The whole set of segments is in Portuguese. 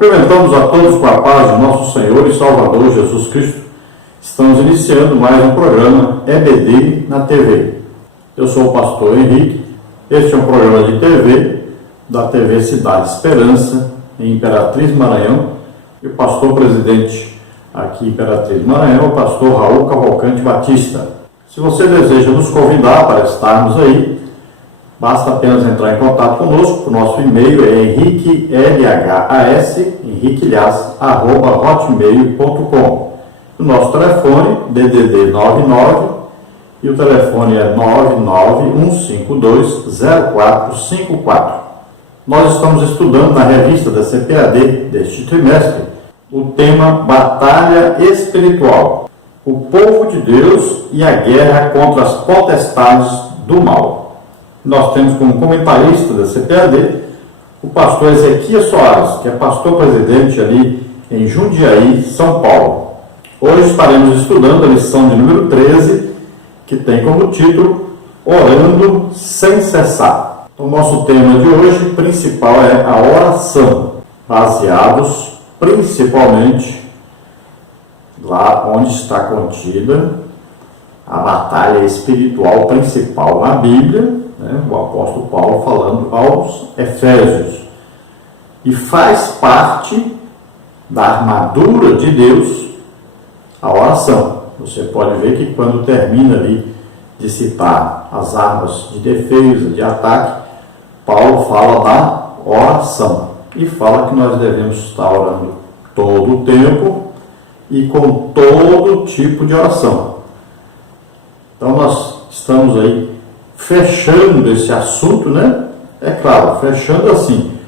Cumprimentamos a todos com a paz de nosso Senhor e Salvador Jesus Cristo. Estamos iniciando mais um programa EBD na TV. Eu sou o pastor Henrique. Este é um programa de TV da TV Cidade Esperança, em Imperatriz Maranhão. E o pastor presidente aqui em Imperatriz Maranhão é o pastor Raul Cavalcante Batista. Se você deseja nos convidar para estarmos aí, basta apenas entrar em contato conosco. O nosso e-mail é henriquelhas@hotmail.com. O nosso telefone, DDD 99, e o telefone é 991520454. Nós estamos estudando na revista da CPAD deste trimestre o tema Batalha Espiritual, o povo de Deus e a guerra contra as potestades do mal. Nós temos como comentarista da CPAD o pastor Ezequias Soares, que é pastor presidente ali em Jundiaí, São Paulo. Hoje estaremos estudando a lição de número 13, que tem como título Orando Sem Cessar. O nosso tema de hoje principal é a oração, baseados principalmente lá onde está contida a batalha espiritual principal na Bíblia, né? O apóstolo Paulo falando aos Efésios. E faz parte da armadura de Deus a oração. Você pode ver que quando termina ali de citar as armas de defesa, de ataque, Paulo fala da oração e fala que nós devemos estar orando todo o tempo e com todo tipo de oração. Então nós estamos aí fechando esse assunto, né? É claro, fechando assim,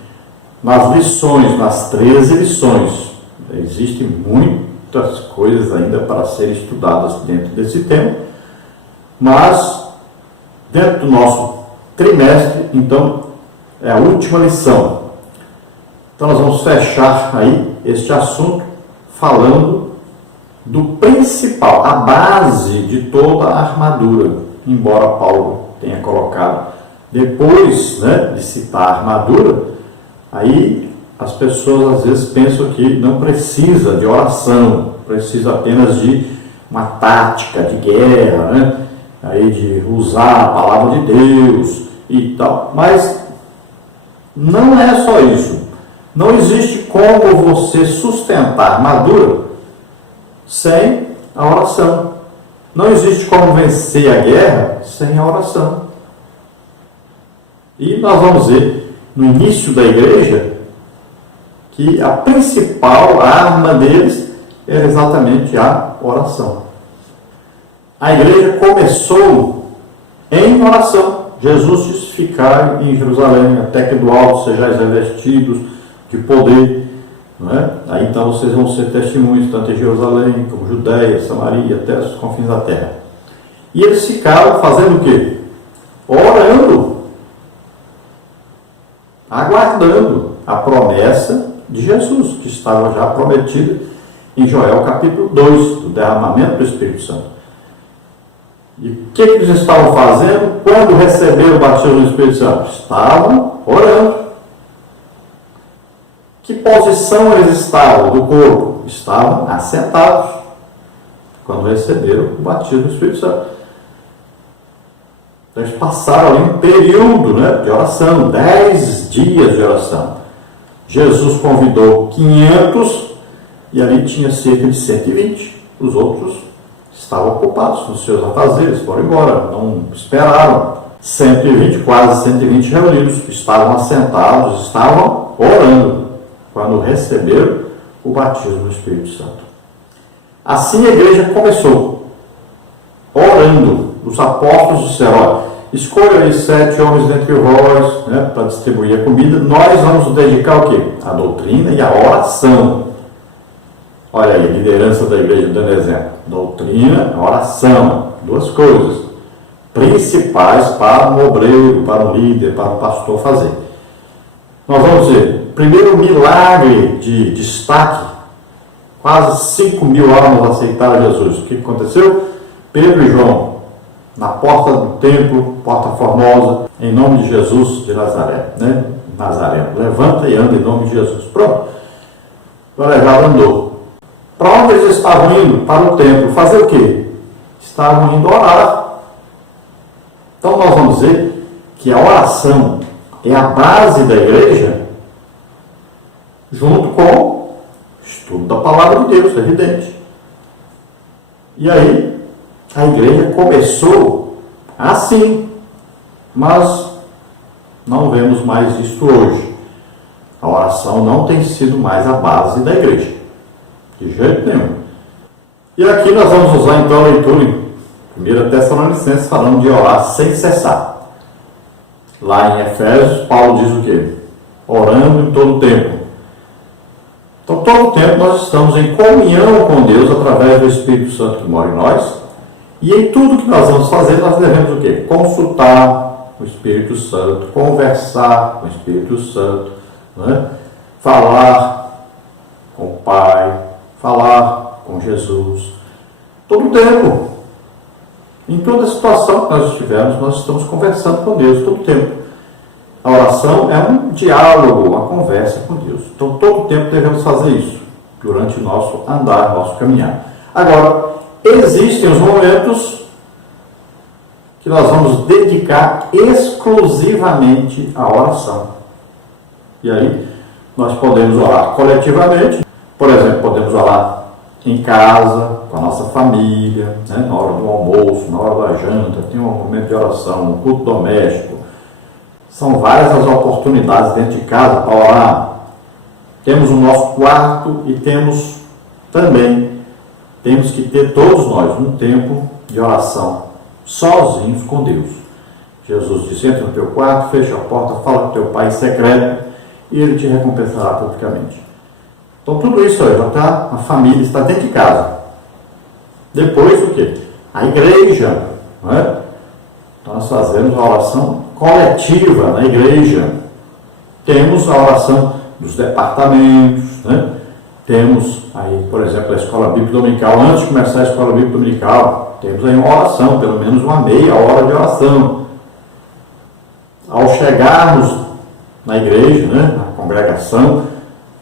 nas lições, nas 13 lições. Existem muitas coisas ainda para serem estudadas dentro desse tema, mas dentro do nosso trimestre, então, é a última lição. Então nós vamos fechar aí este assunto falando do principal, a base de toda a armadura, embora Paulo tenha colocado depois, né, de citar a armadura, aí as pessoas às vezes pensam que não precisa de oração, precisa apenas de uma tática de guerra, né, aí de usar a palavra de Deus e tal, mas não é só isso. Não existe como você sustentar a armadura sem a oração. Não existe como vencer a guerra sem a oração. E nós vamos ver no início da igreja que a principal arma deles era exatamente a oração. A igreja começou em oração. Jesus disse: ficar em Jerusalém até que do alto sejais revestidos de poder. Não é? Aí então vocês vão ser testemunhos tanto em Jerusalém como Judeia, Samaria, até os confins da terra. E eles ficaram fazendo o quê? Orando, aguardando a promessa de Jesus, que estava já prometida em Joel capítulo 2, do derramamento do Espírito Santo. E o que eles estavam fazendo quando receberam o batismo do Espírito Santo? Estavam orando. Que posição eles estavam do corpo? Estavam assentados quando receberam o batismo do Espírito Santo. Então eles passaram ali um período, né, de oração, 10 dias de oração. Jesus convidou 500 e ali tinha cerca de 120. Os outros estavam ocupados nos seus afazeres, foram embora, não esperaram. 120, quase 120 reunidos, estavam assentados, estavam orando quando receberam o batismo do Espírito Santo. Assim a igreja começou, orando. Os apóstolos disseram: escolha aí 7 homens dentre vós, né, para distribuir a comida. Nós vamos dedicar o quê? A doutrina e a oração. Olha aí, liderança da igreja dando exemplo. Doutrina, oração, duas coisas principais para um obreiro, para um líder, para um pastor fazer. Nós vamos ver, primeiro milagre de destaque, quase 5 mil almas aceitaram Jesus. O que aconteceu? Pedro e João, na porta do templo, porta formosa, em nome de Jesus de Nazaré, né? Nazaré, levanta e anda em nome de Jesus. Pronto. o aleijado andou. Para onde eles estavam indo? Para o templo. Fazer o quê? Estavam indo orar. Então nós vamos dizer que a oração é a base da igreja, junto com o estudo da palavra de Deus, é evidente. E aí, a igreja começou assim, mas não vemos mais isso hoje. A oração não tem sido mais a base da igreja, de jeito nenhum. E aqui nós vamos usar então a leitura em 1 Tessalonicenses, falando de orar sem cessar. Lá em Efésios, Paulo diz o quê? Orando em todo o tempo. Então, todo o tempo nós estamos em comunhão com Deus através do Espírito Santo que mora em nós. E em tudo que nós vamos fazer, nós devemos o quê? Consultar o Espírito Santo, conversar com o Espírito Santo, né? Falar com o Pai, falar com Jesus. Todo o tempo. Em toda situação que nós estivermos, nós estamos conversando com Deus todo o tempo. A oração é um diálogo, uma conversa com Deus. Então, todo o tempo devemos fazer isso, durante o nosso andar, nosso caminhar. Agora, existem os momentos que nós vamos dedicar exclusivamente à oração. E aí, nós podemos orar coletivamente. Por exemplo, podemos orar em casa, com a nossa família, né? Na hora do almoço, na hora da janta, tem um momento de oração, um culto doméstico. São várias as oportunidades dentro de casa para orar. Temos o nosso quarto e temos que ter todos nós um tempo de oração, sozinhos com Deus. Jesus disse, entra no teu quarto, fecha a porta, fala com teu pai em secreto e ele te recompensará publicamente. Então tudo isso aí, já está, a família está dentro de casa. Depois o quê? A igreja, não é? Então nós fazemos a oração coletiva na igreja. Temos a oração dos departamentos, né? Temos aí, por exemplo, a escola bíblica dominical. Antes de começar a escola bíblica dominical, temos aí uma oração, pelo menos uma meia hora de oração. Ao chegarmos na igreja, né, na congregação,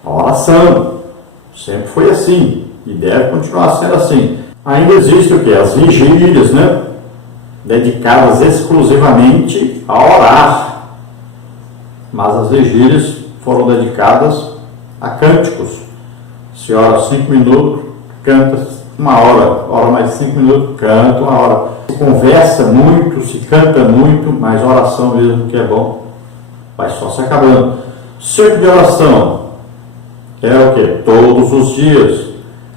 a oração. Sempre foi assim e deve continuar sendo assim. Ainda existe o que? As vigílias, né? Dedicadas exclusivamente a orar. Mas as vigílias foram dedicadas a cânticos. Se ora 5 minutos, canta 1 hora. Ora mais 5 minutos, canta 1 hora. Se conversa muito, se canta muito, mas oração mesmo que é bom, vai só se acabando. Ciclo de oração é o que? Todos os dias.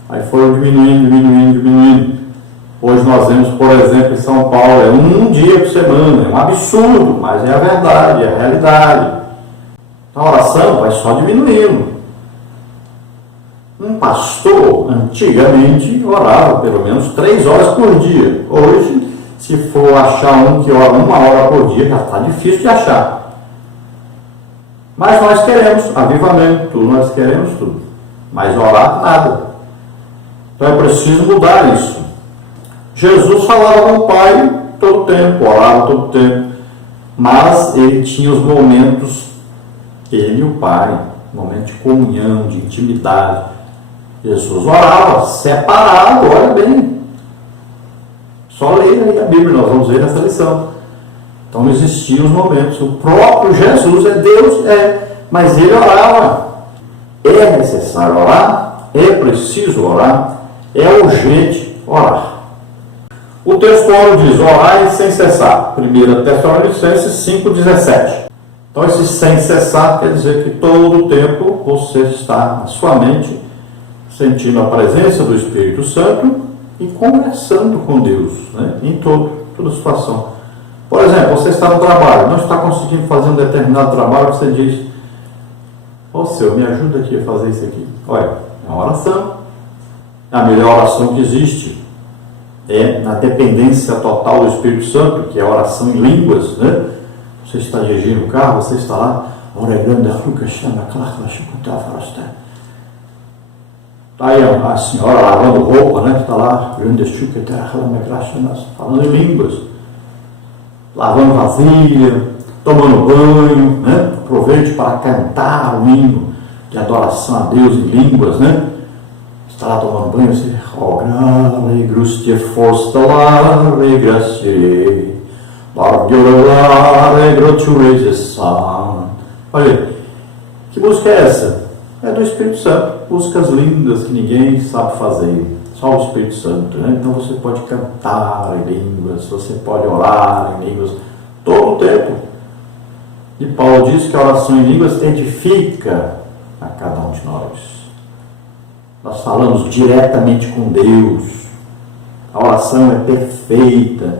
Aí foram diminuindo. Hoje nós vemos, por exemplo, em São Paulo, é um dia por semana. É um absurdo, mas é a verdade, é a realidade. A oração vai só diminuindo. Um pastor, antigamente, orava pelo menos 3 horas por dia. Hoje, se for achar um que ora 1 hora por dia, já está difícil de achar. Mas nós queremos avivamento, nós queremos tudo. Mas orar, nada. Então é preciso mudar isso. Jesus falava com o Pai todo o tempo, orava todo o tempo. Mas ele tinha os momentos, ele e o Pai, momento de comunhão, de intimidade. Jesus orava separado, olha bem. Só leia aí a Bíblia, nós vamos ver nessa lição. Então existiam os momentos. O próprio Jesus é Deus, mas ele orava. É necessário orar, é preciso orar, é urgente orar. O texto diz, orai sem cessar. 1 Tessalonicenses 5,17. Então esse sem cessar quer dizer que todo o tempo você está na sua mente sentindo a presença do Espírito Santo e conversando com Deus, né? Em toda situação. Por exemplo, você está no trabalho, não está conseguindo fazer um determinado trabalho, você diz, ô Senhor, me ajuda aqui a fazer isso aqui. Olha, é uma oração. A melhor oração que existe é na dependência total do Espírito Santo, que é a oração em línguas, né? Você está dirigindo o carro, você está lá, oregando a ruca, chama, está aí a senhora lavando roupa, né? Está lá, falando em línguas, lavando vasilha, tomando banho, né? Aproveite para cantar o hino. de adoração a Deus em línguas, né? Está lá tomando banho, você, alegros te fostolare gracie, alegro te san. Olha aí, que música é essa? É do Espírito Santo, músicas lindas que ninguém sabe fazer, só o Espírito Santo, né? Então você pode cantar em línguas, você pode orar em línguas, todo o tempo. E Paulo diz que a oração em línguas edifica a cada um de nós. Nós falamos diretamente com Deus. A oração é perfeita.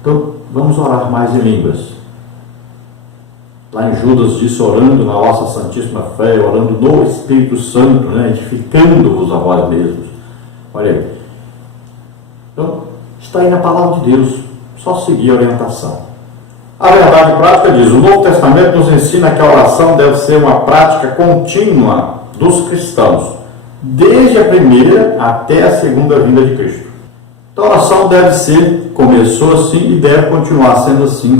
Então, vamos orar mais em línguas. Lá em Judas diz, orando na vossa santíssima fé, orando no Espírito Santo, né? Edificando-vos a vós mesmos. Olha aí. Então, está aí na palavra de Deus. Só seguir a orientação. A verdade prática diz, o Novo Testamento nos ensina que a oração deve ser uma prática contínua dos cristãos, desde a primeira até a segunda vinda de Cristo. Então a oração deve ser, começou assim e deve continuar sendo assim,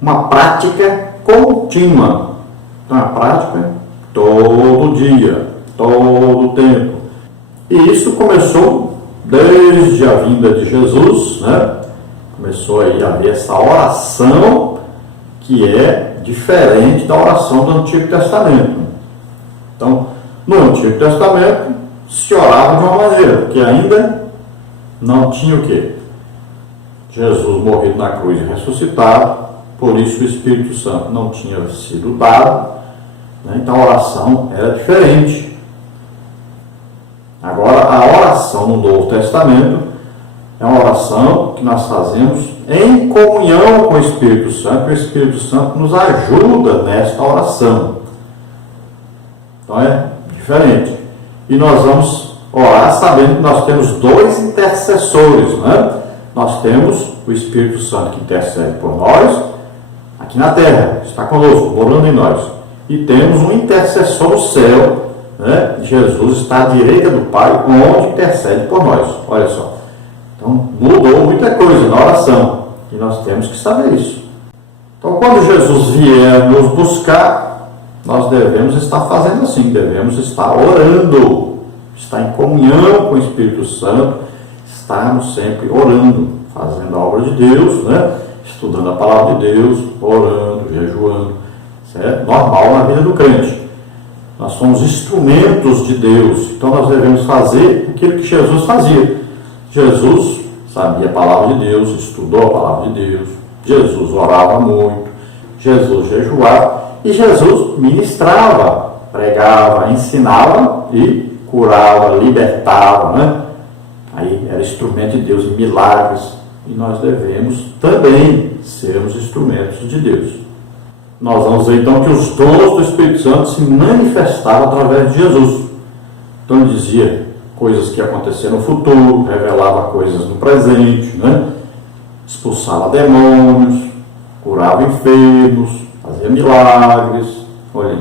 uma prática contínua. Então a prática todo dia, todo tempo. E isso começou desde a vinda de Jesus, né? Começou aí a haver essa oração que é diferente da oração do Antigo Testamento. Então, no Antigo Testamento, se orava de uma maneira, porque ainda não tinha o quê? Jesus morrido na cruz e ressuscitado, por isso o Espírito Santo não tinha sido dado, né? Então a oração era diferente. Agora, a oração no Novo Testamento é uma oração que nós fazemos em comunhão com o Espírito Santo, e o Espírito Santo nos ajuda nesta oração. Então é diferente. E nós vamos orar sabendo que nós temos dois intercessores, né? Nós temos o Espírito Santo que intercede por nós, aqui na terra, está conosco, morando em nós. E temos um intercessor no céu, né? Jesus está à direita do Pai, onde intercede por nós. Olha só. Então, mudou muita coisa na oração, e nós temos que saber isso. Então, quando Jesus vier nos buscar, nós devemos estar fazendo assim, devemos estar orando, estar em comunhão com o Espírito Santo, estarmos sempre orando, fazendo a obra de Deus, né? Estudando a palavra de Deus, orando, jejuando. Isso é normal na vida do crente. Nós somos instrumentos de Deus, então nós devemos fazer aquilo que Jesus fazia. Jesus sabia a palavra de Deus, estudou a palavra de Deus, Jesus orava muito, Jesus jejuava e Jesus ministrava, pregava, ensinava e curava, libertava, né? Aí era instrumento de Deus em milagres, e nós devemos também sermos instrumentos de Deus. Nós vamos ver então que os dons do Espírito Santo se manifestavam através de Jesus. Então ele dizia coisas que aconteceram no futuro, revelava coisas no presente, né? Expulsava demônios, curava enfermos, fazia milagres. Olha,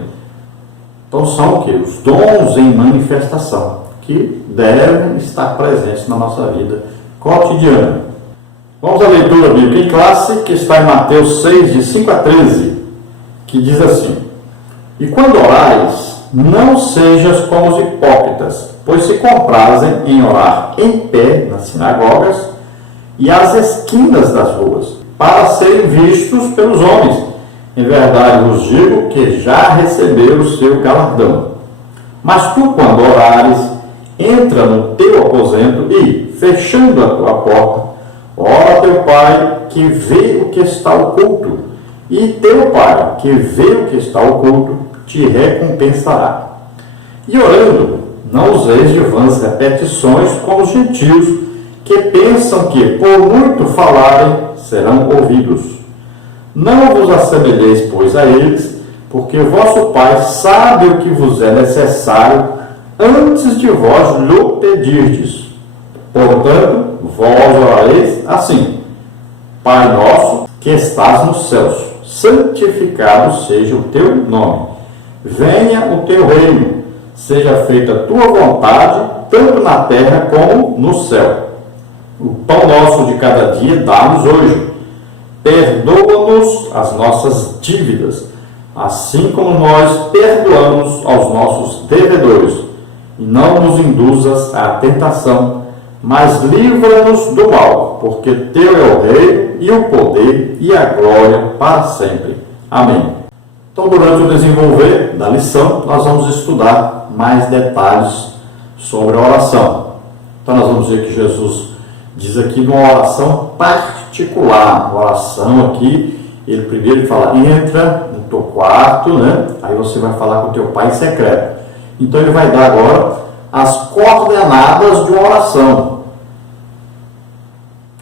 então são o quê? Os dons em manifestação, que devem estar presentes na nossa vida cotidiana. Vamos à leitura bíblica em classe, que está em Mateus 6, de 5 a 13, que diz assim: E quando orais, não sejas como os hipócritas, pois se comprazem em orar em pé nas sinagogas e às esquinas das ruas, para serem vistos pelos homens. Em verdade vos digo que já receberam o seu galardão. Mas tu, quando orares, entra no teu aposento e, fechando a tua porta, ora a teu Pai que vê o que está oculto, e teu Pai que vê o que está oculto te recompensará. E orando, não useis de vãs repetições como os gentios, que pensam que, por muito falarem, serão ouvidos. Não vos assemelheis, pois, a eles, porque vosso Pai sabe o que vos é necessário antes de vós lhe pedirdes. Portanto, vós orareis assim: Pai nosso, que estás nos céus, santificado seja o teu nome. Venha o teu reino, seja feita a tua vontade, tanto na terra como no céu. O pão nosso de cada dia dá-nos hoje. Perdoa-nos as nossas dívidas, assim como nós perdoamos aos nossos devedores. E não nos induzas à tentação, mas livra-nos do mal, porque teu é o reino e o poder e a glória para sempre. Amém. Então, durante o desenvolver da lição, nós vamos estudar mais detalhes sobre a oração. Então, nós vamos ver que Jesus diz aqui uma oração particular, uma oração aqui, ele primeiro fala, entra no teu quarto, né? Aí você vai falar com o teu pai em secreto. Então ele vai dar agora as coordenadas de uma oração.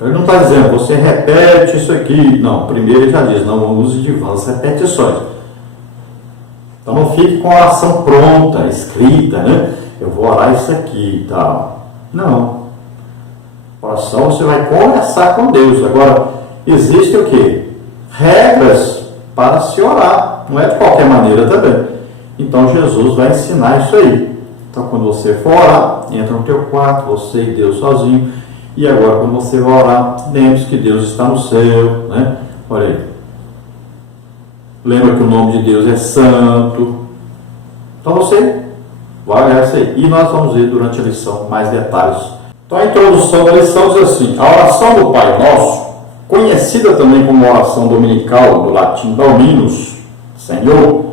Ele não está dizendo, você repete isso aqui. Não, primeiro ele já diz, não use de vãs repetições. Então não fique com a oração pronta, escrita, né? Eu vou orar isso aqui e tal. Não. Oração você vai conversar com Deus. Agora, existe o quê? Regras para se orar. Não é de qualquer maneira também. Então Jesus vai ensinar isso aí. Então quando você for orar, entra no teu quarto, você e Deus sozinho. E agora quando você vai orar, lembre-se que Deus está no céu, né? Olha aí. Lembra que o nome de Deus é santo. Então você vai olhar isso aí. E nós vamos ver durante a lição mais detalhes. Então a introdução da lição diz assim, a oração do Pai Nosso, conhecida também como oração dominical do latim Dominus, Senhor,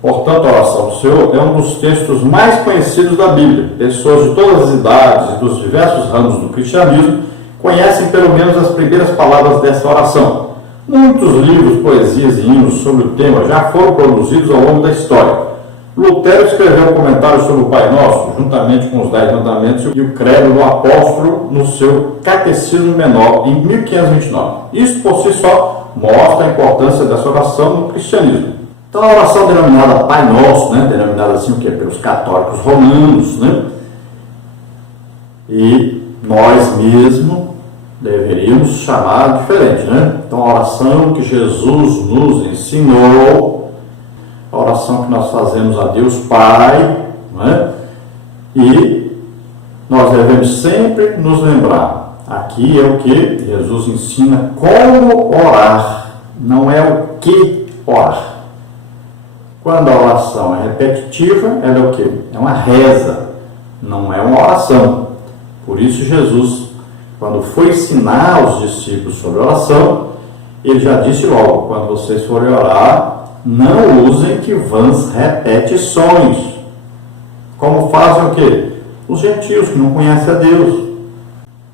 portanto a oração do Senhor é um dos textos mais conhecidos da Bíblia. Pessoas de todas as idades e dos diversos ramos do cristianismo conhecem pelo menos as primeiras palavras dessa oração. Muitos livros, poesias e hinos sobre o tema já foram produzidos ao longo da história. Lutero escreveu um comentário sobre o Pai Nosso, juntamente com os 10 mandamentos e o credo do apóstolo no seu Catecismo Menor, em 1529. Isso por si só mostra a importância dessa oração no cristianismo. Então a oração denominada Pai Nosso, né, denominada assim o quê? Pelos católicos romanos, né? E nós mesmos deveríamos chamar diferente, né? Então a oração que Jesus nos ensinou, a oração que nós fazemos a Deus Pai, né? E nós devemos sempre nos lembrar, aqui é o que Jesus ensina como orar, não é o que orar. Quando a oração é repetitiva, ela é o quê? É uma reza, não é uma oração. Por isso Jesus, quando foi ensinar aos discípulos sobre oração, ele já disse logo, quando vocês forem orar, não usem de vãs repetições, como fazem o quê? Os gentios que não conhecem a Deus.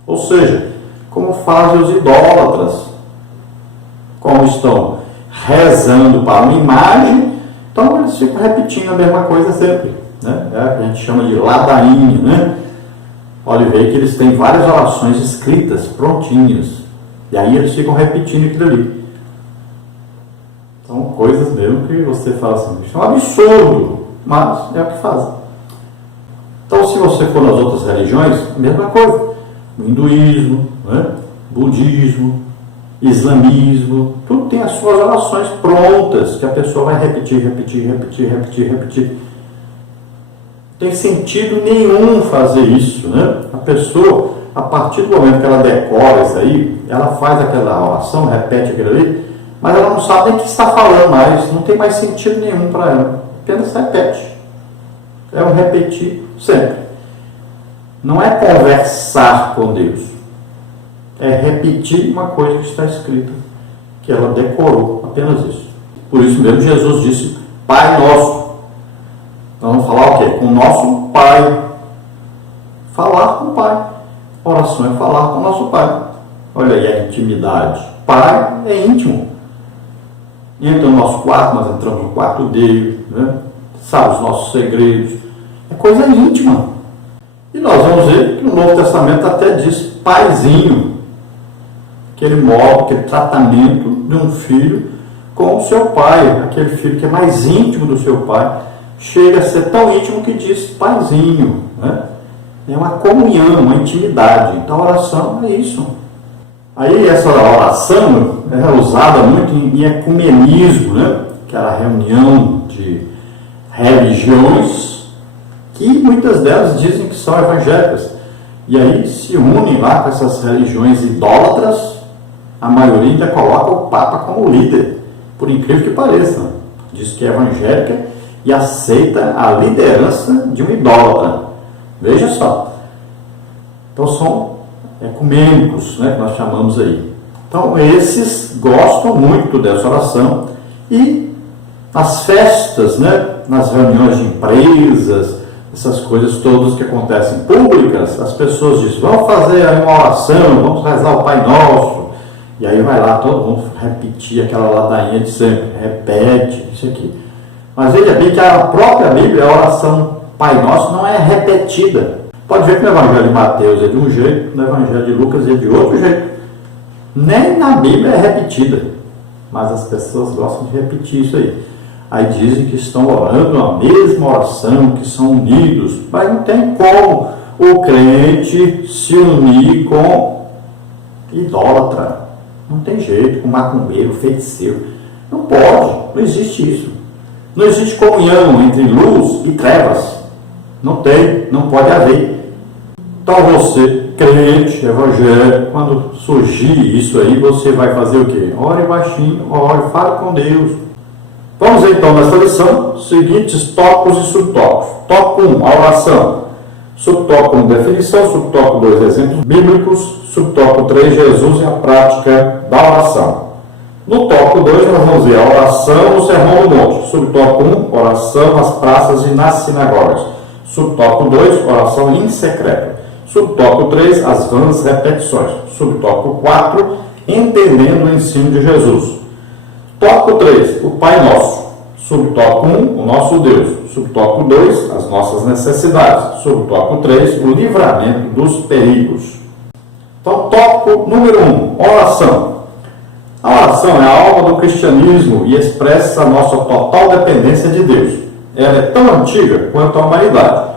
Ou seja, como fazem os idólatras, como estão rezando para uma imagem, então eles ficam repetindo a mesma coisa sempre, né? É o que a gente chama de ladainha, né? Olha, vê que eles têm várias orações escritas, prontinhas, e aí eles ficam repetindo aquilo ali. São coisas mesmo que você fala assim, isso é um absurdo, mas é o que fazem. Então, se você for nas outras religiões, a mesma coisa. O hinduísmo, né? Budismo, islamismo, tudo tem as suas orações prontas, que a pessoa vai repetir. Não tem sentido nenhum fazer isso, né? A pessoa, a partir do momento que ela decora isso aí, ela faz aquela oração, repete aquilo ali, mas ela não sabe nem o que está falando mais, não tem mais sentido nenhum para ela, apenas repete. É um repetir sempre. Não é conversar com Deus, é repetir uma coisa que está escrita, que ela decorou, apenas isso. Por isso mesmo Jesus disse, Pai Nosso. Então vamos falar o quê? Com o nosso Pai. Falar com o Pai. Oração é falar com o nosso Pai. Olha aí a intimidade. Pai é íntimo. Entra no nosso quarto, nós entramos no quarto dele, né? Sabe os nossos segredos. É coisa íntima. E nós vamos ver que no Novo Testamento até diz paizinho. Aquele modo, aquele tratamento de um filho com o seu pai. Aquele filho que é mais íntimo do seu pai. Chega a ser tão íntimo que diz paizinho, né? É uma comunhão, uma intimidade. Então a oração é isso. Aí essa oração é usada muito em ecumenismo, né? Que era a reunião de religiões que muitas delas dizem que são evangélicas. E aí se unem lá com essas religiões idólatras, a maioria ainda coloca o Papa como líder, por incrível que pareça. diz que é evangélica e aceita a liderança de um idólatra. Veja só. Então são ecumênicos, né, que nós chamamos aí. Então esses gostam muito dessa oração e nas festas, né, nas reuniões de empresas, essas coisas todas que acontecem públicas, as pessoas dizem, vamos fazer aí uma oração, vamos rezar o Pai Nosso. E aí vai lá todo mundo repetir aquela ladainha de sempre, repete isso aqui. Mas veja bem que a própria Bíblia, a oração Pai Nosso, não é repetida. Pode ver que no Evangelho de Mateus é de um jeito, no Evangelho de Lucas é de outro jeito. Nem na Bíblia é repetida, mas as pessoas gostam de repetir isso aí. Aí dizem que estão orando a mesma oração, que são unidos, mas não tem como o crente se unir com idólatra. Não tem jeito, com macumbeiro, feiticeiro. Não pode, não existe isso. Não existe comunhão entre luz e trevas. Não tem, não pode haver. Então você, crente, evangélico, quando surgir isso aí, você vai fazer o quê? Ore baixinho, ore, fale com Deus. Vamos então nessa lição, seguintes tópicos e subtópicos. Tópico 1, a oração. Subtópico 1, definição. Subtópico 2, exemplos bíblicos. Subtópico 3, Jesus e a prática da oração. No tópico 2, nós vamos ver a oração no Sermão do Monte. Subtópico 1, oração nas praças e nas sinagogas. Subtópico 2, oração em secreto. Subtópico 3, as vãs repetições. Subtópico 4, entendendo o ensino de Jesus. Tópico 3, o Pai Nosso. Subtópico 1, o nosso Deus. Subtópico 2, as nossas necessidades. Subtópico 3, o livramento dos perigos. Então, tópico número 1, oração. A oração é a alma do cristianismo e expressa a nossa total dependência de Deus. Ela é tão antiga quanto a humanidade.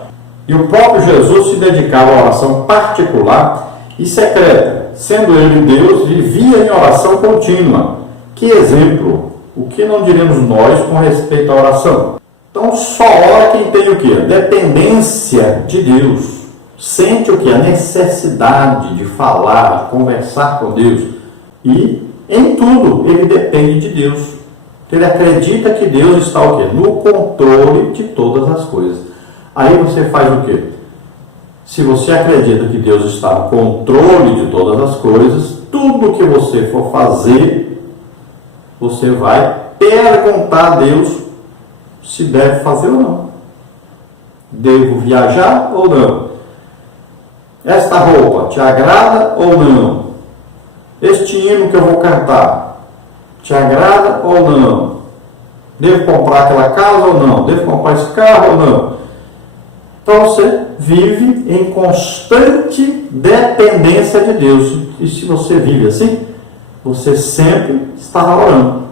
E o próprio Jesus se dedicava à oração particular e secreta. Sendo ele Deus, vivia em oração contínua. Que exemplo! O que não diremos nós com respeito à oração? Então, só ora quem tem o quê? Dependência de Deus. Sente o quê? A necessidade de falar, de conversar com Deus. E, em tudo, ele depende de Deus. Ele acredita que Deus está o quê? No controle de todas as coisas. Aí você faz o quê? Se você acredita que Deus está no controle de todas as coisas, tudo que você for fazer, você vai perguntar a Deus se deve fazer ou não. Devo viajar ou não? Esta roupa te agrada ou não? Este hino que eu vou cantar te agrada ou não? Devo comprar aquela casa ou não? Devo comprar esse carro ou não? Então você vive em constante dependência de Deus. E se você vive assim, você sempre estará orando.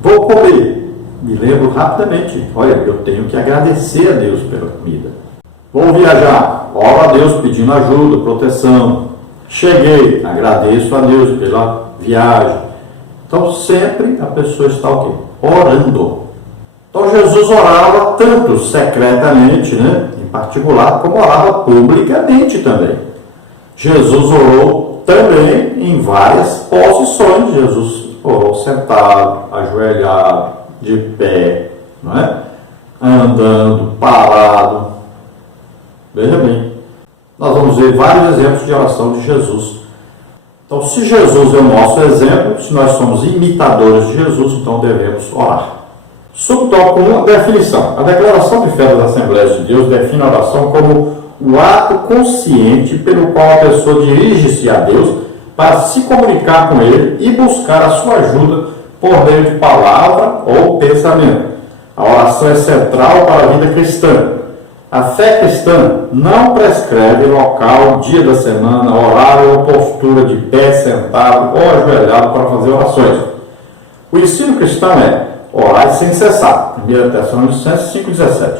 Vou comer. Me lembro rapidamente. Olha, eu tenho que agradecer a Deus pela comida. Vou viajar. Oro a Deus pedindo ajuda, proteção. Cheguei. Agradeço a Deus pela viagem. Então sempre a pessoa está o quê? Orando. Então Jesus orava tanto secretamente, né, em particular, como orava publicamente também. Jesus orou também em várias posições. Jesus orou sentado, ajoelhado, de pé, não é? Andando, parado. Veja bem, nós vamos ver vários exemplos de oração de Jesus. Então, se Jesus é o nosso exemplo, se nós somos imitadores de Jesus, então devemos orar. Subtópico 1, definição. A declaração de fé das Assembleias de Deus define a oração como o ato consciente pelo qual a pessoa dirige-se a Deus para se comunicar com Ele e buscar a sua ajuda por meio de palavra ou pensamento. A oração é central para a vida cristã. A fé cristã não prescreve local, dia da semana, horário ou postura de pé, sentado ou ajoelhado para fazer orações. O ensino cristão é orar sem cessar. 1 Tessalonicenses 5,17.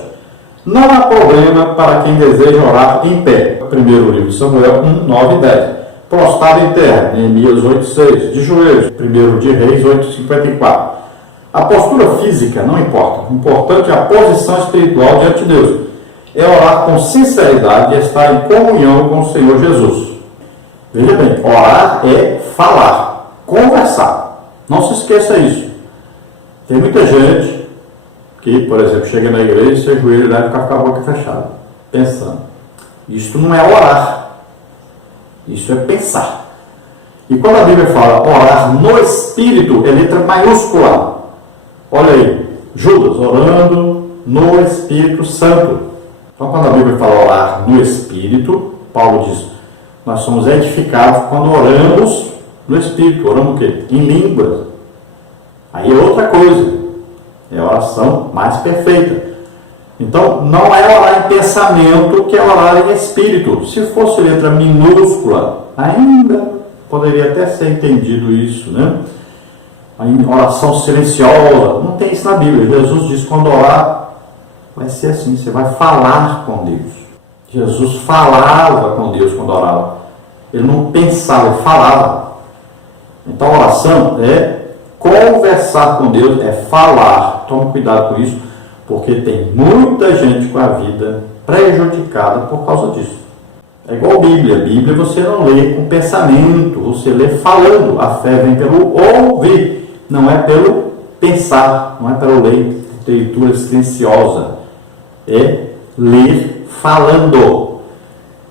Não há problema para quem deseja orar em pé. Primeiro livro de Samuel 1, 9 e 10. Prostrado em terra, Neemias 8, 6. De joelhos, primeiro de Reis 8, 54. A postura física não importa. O importante é a posição espiritual diante de Deus. É orar com sinceridade e estar em comunhão com o Senhor Jesus. Veja bem, orar é falar, conversar. Não se esqueça isso. Tem muita gente que, por exemplo, chega na igreja, você ajoelha lá e fica com a boca fechada, pensando. Isto não é orar, isso é pensar. E quando a Bíblia fala orar no Espírito, é letra maiúscula. Olha aí, Judas orando no Espírito Santo. Então, quando a Bíblia fala orar no Espírito, Paulo diz, nós somos edificados quando oramos no Espírito. Oramos o quê? Em línguas. Aí é outra coisa. É a oração mais perfeita. Então, não é orar em pensamento, que é orar em Espírito. Se fosse letra minúscula, ainda poderia até ser entendido isso, né? A oração silenciosa, não tem isso na Bíblia. Jesus diz que quando orar, vai ser assim, você vai falar com Deus. Jesus falava com Deus quando orava. Ele não pensava, ele falava. Então a oração é conversar com Deus, é falar. Tome cuidado com isso, porque tem muita gente com a vida prejudicada por causa disso. É igual a Bíblia. A Bíblia você não lê com pensamento, você lê falando. A fé vem pelo ouvir, não é pelo pensar, não é pelo ler, leitura silenciosa. É ler falando.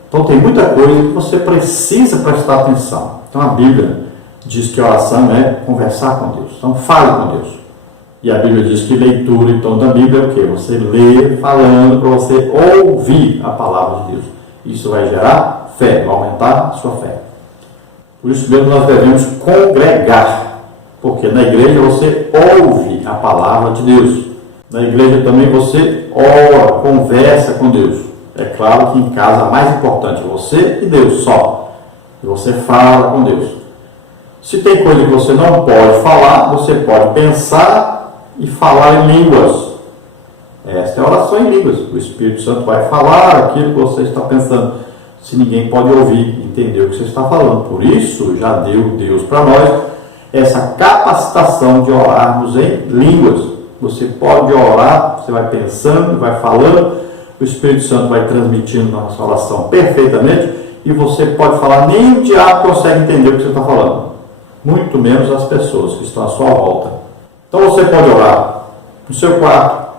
Então tem muita coisa que você precisa prestar atenção. Então a Bíblia diz que a oração é conversar com Deus. Então fale com Deus. E a Bíblia diz que leitura, então, da Bíblia é o quê? Você lê falando para você ouvir a palavra de Deus. Isso vai gerar fé, vai aumentar a sua fé. Por isso mesmo nós devemos congregar. Porque na igreja você ouve a palavra de Deus. Na igreja também você ora, conversa com Deus. É claro que em casa o mais importante é você e Deus só. E você fala com Deus. Se tem coisa que você não pode falar, você pode pensar e falar em línguas. Esta é a oração em línguas. O Espírito Santo vai falar aquilo que você está pensando. Se ninguém pode ouvir, entender o que você está falando. Por isso, já deu Deus para nós essa capacitação de orarmos em línguas. Você pode orar, você vai pensando, vai falando, o Espírito Santo vai transmitindo na sua oração perfeitamente, e você pode falar, nem o diabo consegue entender o que você está falando, muito menos as pessoas que estão à sua volta. Então você pode orar no seu quarto,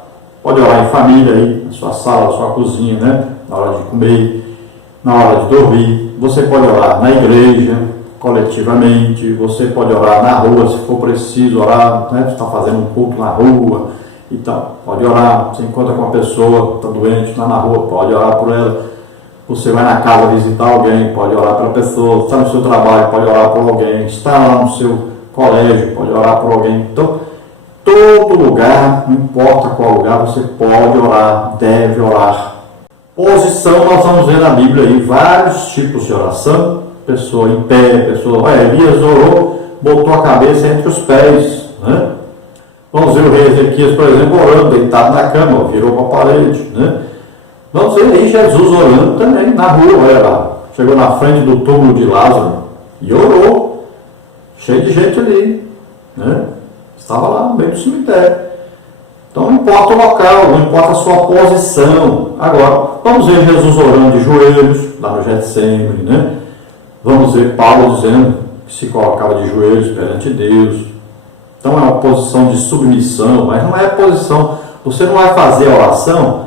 pode orar em família, aí, na sua sala, na sua cozinha, né? Na hora de comer, na hora de dormir. Você pode orar na igreja, coletivamente. Você pode orar na rua, se for preciso orar, né? Você está fazendo um culto na rua, então pode orar. Você encontra com uma pessoa que está doente, está na rua, pode orar por ela. Você vai na casa visitar alguém, pode orar pela pessoa. Está no seu trabalho, pode orar por alguém. Está lá no seu colégio, pode orar por alguém. Então, todo lugar, não importa qual lugar, você pode orar, deve orar. Posição, nós vamos ver na Bíblia aí vários tipos de oração. Pessoa em pé, pessoa... Olha, Elias orou, botou a cabeça entre os pés, né? Vamos ver o rei Ezequias, por exemplo, orando, deitado na cama, virou para a parede, né? Vamos ver aí Jesus orando também na rua, olha lá. Chegou na frente do túmulo de Lázaro e orou, cheio de gente ali, né? Estava lá no meio do cemitério. Então não importa o local, não importa a sua posição. Agora, vamos ver Jesus orando de joelhos, lá no Getsemane, né? Vamos ver Paulo dizendo que se colocava de joelhos perante Deus. Então é uma posição de submissão, mas não é posição. Você não vai fazer a oração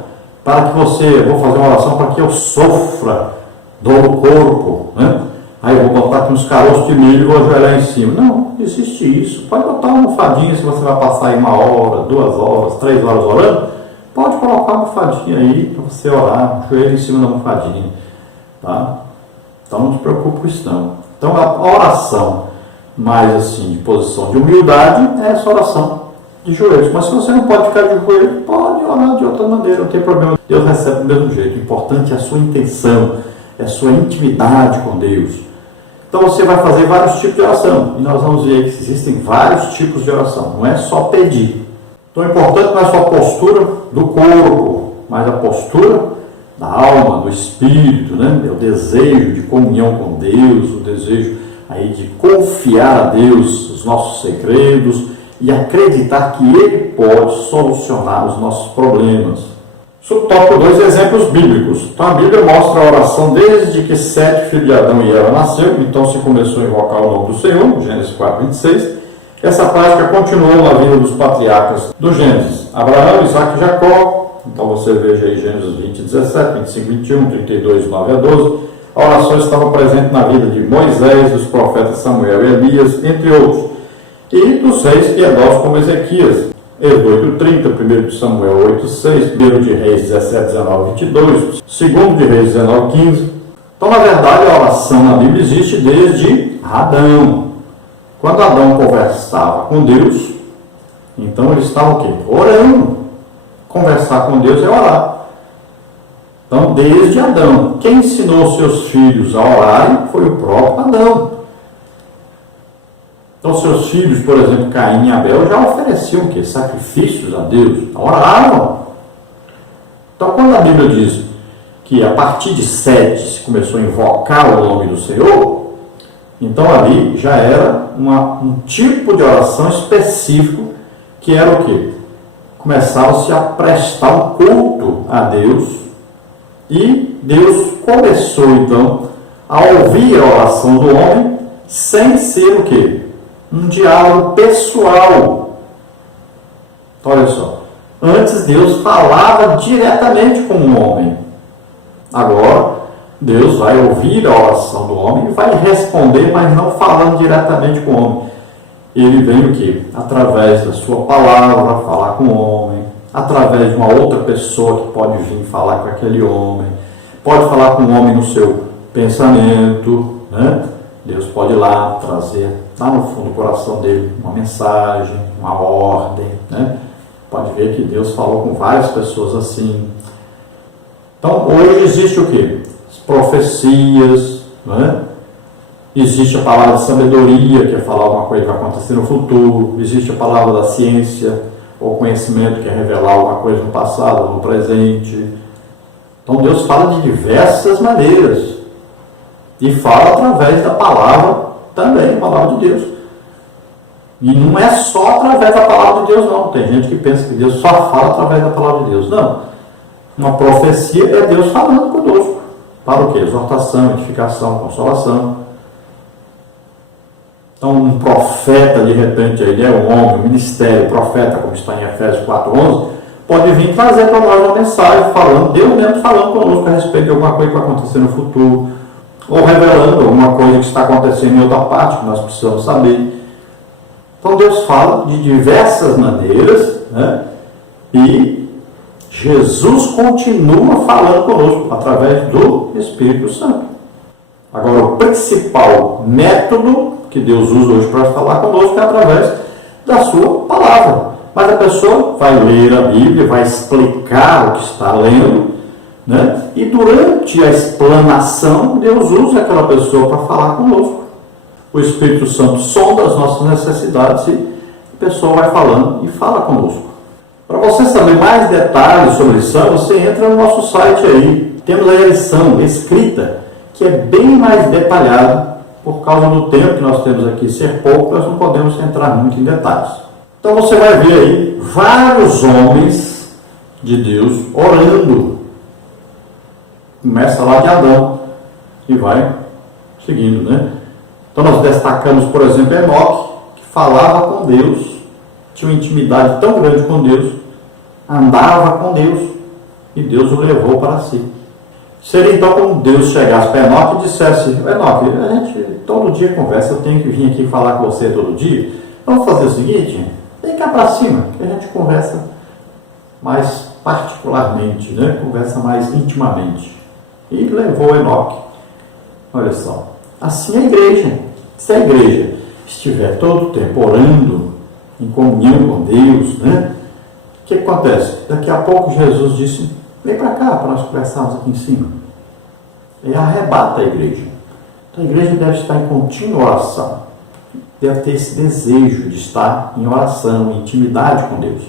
para que eu vou fazer uma oração para que eu sofra dor no corpo, né? Aí eu vou botar aqui uns caroços de milho e vou ajoelhar em cima. Não existe isso. Pode botar uma almofadinha se você vai passar aí 1 hora, 2 horas, 3 horas orando. Pode colocar uma almofadinha aí para você orar, joelho em cima da almofadinha. Tá? Então não te preocupe com isso não. Então a oração mais assim, de posição de humildade, é essa oração de joelhos. Mas se você não pode ficar de joelho, pode orar de outra maneira, não tem problema. Deus recebe do mesmo jeito. O importante é a sua intenção, é a sua intimidade com Deus. Então você vai fazer vários tipos de oração. E nós vamos ver que existem vários tipos de oração. Não é só pedir. Então o importante não é só a postura do corpo, mas a postura da alma, do espírito, né? É o desejo de comunhão com Deus, o desejo aí de confiar a Deus os nossos segredos e acreditar que Ele pode solucionar os nossos problemas. Subtópico 2, exemplos bíblicos. Então a Bíblia mostra a oração desde que Sete, filho de Adão e Eva, nasceu. Então se começou a invocar o nome do Senhor, Gênesis 4, 26. Essa prática continuou na vida dos patriarcas do Gênesis. Abraão, Isaque e Jacó. Então você veja aí Gênesis 20, 17, 25, 21, 32, 9 a 12. A oração estava presente na vida de Moisés, dos profetas Samuel e Elias, entre outros. E dos reis piedosos como Ezequias. Êxodo 8, 30, 1 de Samuel 8, 6, 1 de Reis 17, 19, 22, 2 de Reis 19, 15. Então, na verdade, a oração na Bíblia existe desde Adão. Quando Adão conversava com Deus, então ele estava o quê? Orando. Conversar com Deus é orar. Então, desde Adão, quem ensinou seus filhos a orarem foi o próprio Adão. Então, seus filhos, por exemplo, Caim e Abel, já ofereciam o quê? Sacrifícios a Deus, oravam. Então, quando a Bíblia diz que a partir de Sete se começou a invocar o nome do Senhor, então ali já era um tipo de oração específico, que era o quê? Começava-se a prestar um culto a Deus, e Deus começou então a ouvir a oração do homem, sem ser o quê? Um diálogo pessoal. Então, olha só, antes Deus falava diretamente com o homem. Agora, Deus vai ouvir a oração do homem e vai responder, mas não falando diretamente com o homem. Ele vem o quê? Através da sua palavra, falar com o homem, através de uma outra pessoa que pode vir falar com aquele homem, pode falar com o homem no seu pensamento, né? Deus pode ir lá trazer, lá no fundo do coração dele, uma mensagem, uma ordem, né? Pode ver que Deus falou com várias pessoas assim. Então, hoje existe o quê? As profecias, né? Existe a palavra de sabedoria, que é falar alguma coisa que vai acontecer no futuro. Existe a palavra da ciência, ou conhecimento, que é revelar alguma coisa no passado ou no presente. Então, Deus fala de diversas maneiras. E fala através da palavra também, a palavra de Deus. E não é só através da palavra de Deus, não. Tem gente que pensa que Deus só fala através da palavra de Deus. Não. Uma profecia é Deus falando conosco. Para o quê? Exortação, edificação, consolação. Então, um profeta, de repente, ele é um homem, um ministério, profeta, como está em Efésios 4:11, pode vir trazer para nós uma mensagem falando, Deus mesmo falando conosco a respeito de alguma coisa que vai acontecer no futuro, ou revelando alguma coisa que está acontecendo em outra parte, que nós precisamos saber. Então, Deus fala de diversas maneiras, né? E Jesus continua falando conosco através do Espírito Santo. Agora, o principal método que Deus usa hoje para falar conosco é através da sua palavra. Mas a pessoa vai ler a Bíblia, vai explicar o que está lendo, né? E durante a explanação, Deus usa aquela pessoa para falar conosco. O Espírito Santo sonda as nossas necessidades e a pessoa vai falando e fala conosco. Para você saber mais detalhes sobre lição, você entra no nosso site aí. Temos aí a lição escrita, que é bem mais detalhada. Por causa do tempo que nós temos aqui ser pouco, nós não podemos entrar muito em detalhes. Então você vai ver aí vários homens de Deus orando. Começa lá de Adão e vai seguindo, né? Então nós destacamos, por exemplo, Enoque, que falava com Deus, tinha uma intimidade tão grande com Deus, andava com Deus e Deus o levou para si. Seria então como Deus chegasse para Enoque e dissesse: Enoque, a gente todo dia conversa, eu tenho que vir aqui falar com você todo dia. Vamos fazer o seguinte, vem cá para cima, que a gente conversa mais particularmente, né? Conversa mais intimamente. E levou Enoque. Olha só, assim é a igreja. Se a igreja estiver todo o tempo orando, em comunhão com Deus, né? O que acontece? Daqui a pouco Jesus disse: vem para cá para nós conversarmos aqui em cima. E arrebata a igreja. Então a igreja deve estar em contínua oração. Deve ter esse desejo de estar em oração, em intimidade com Deus.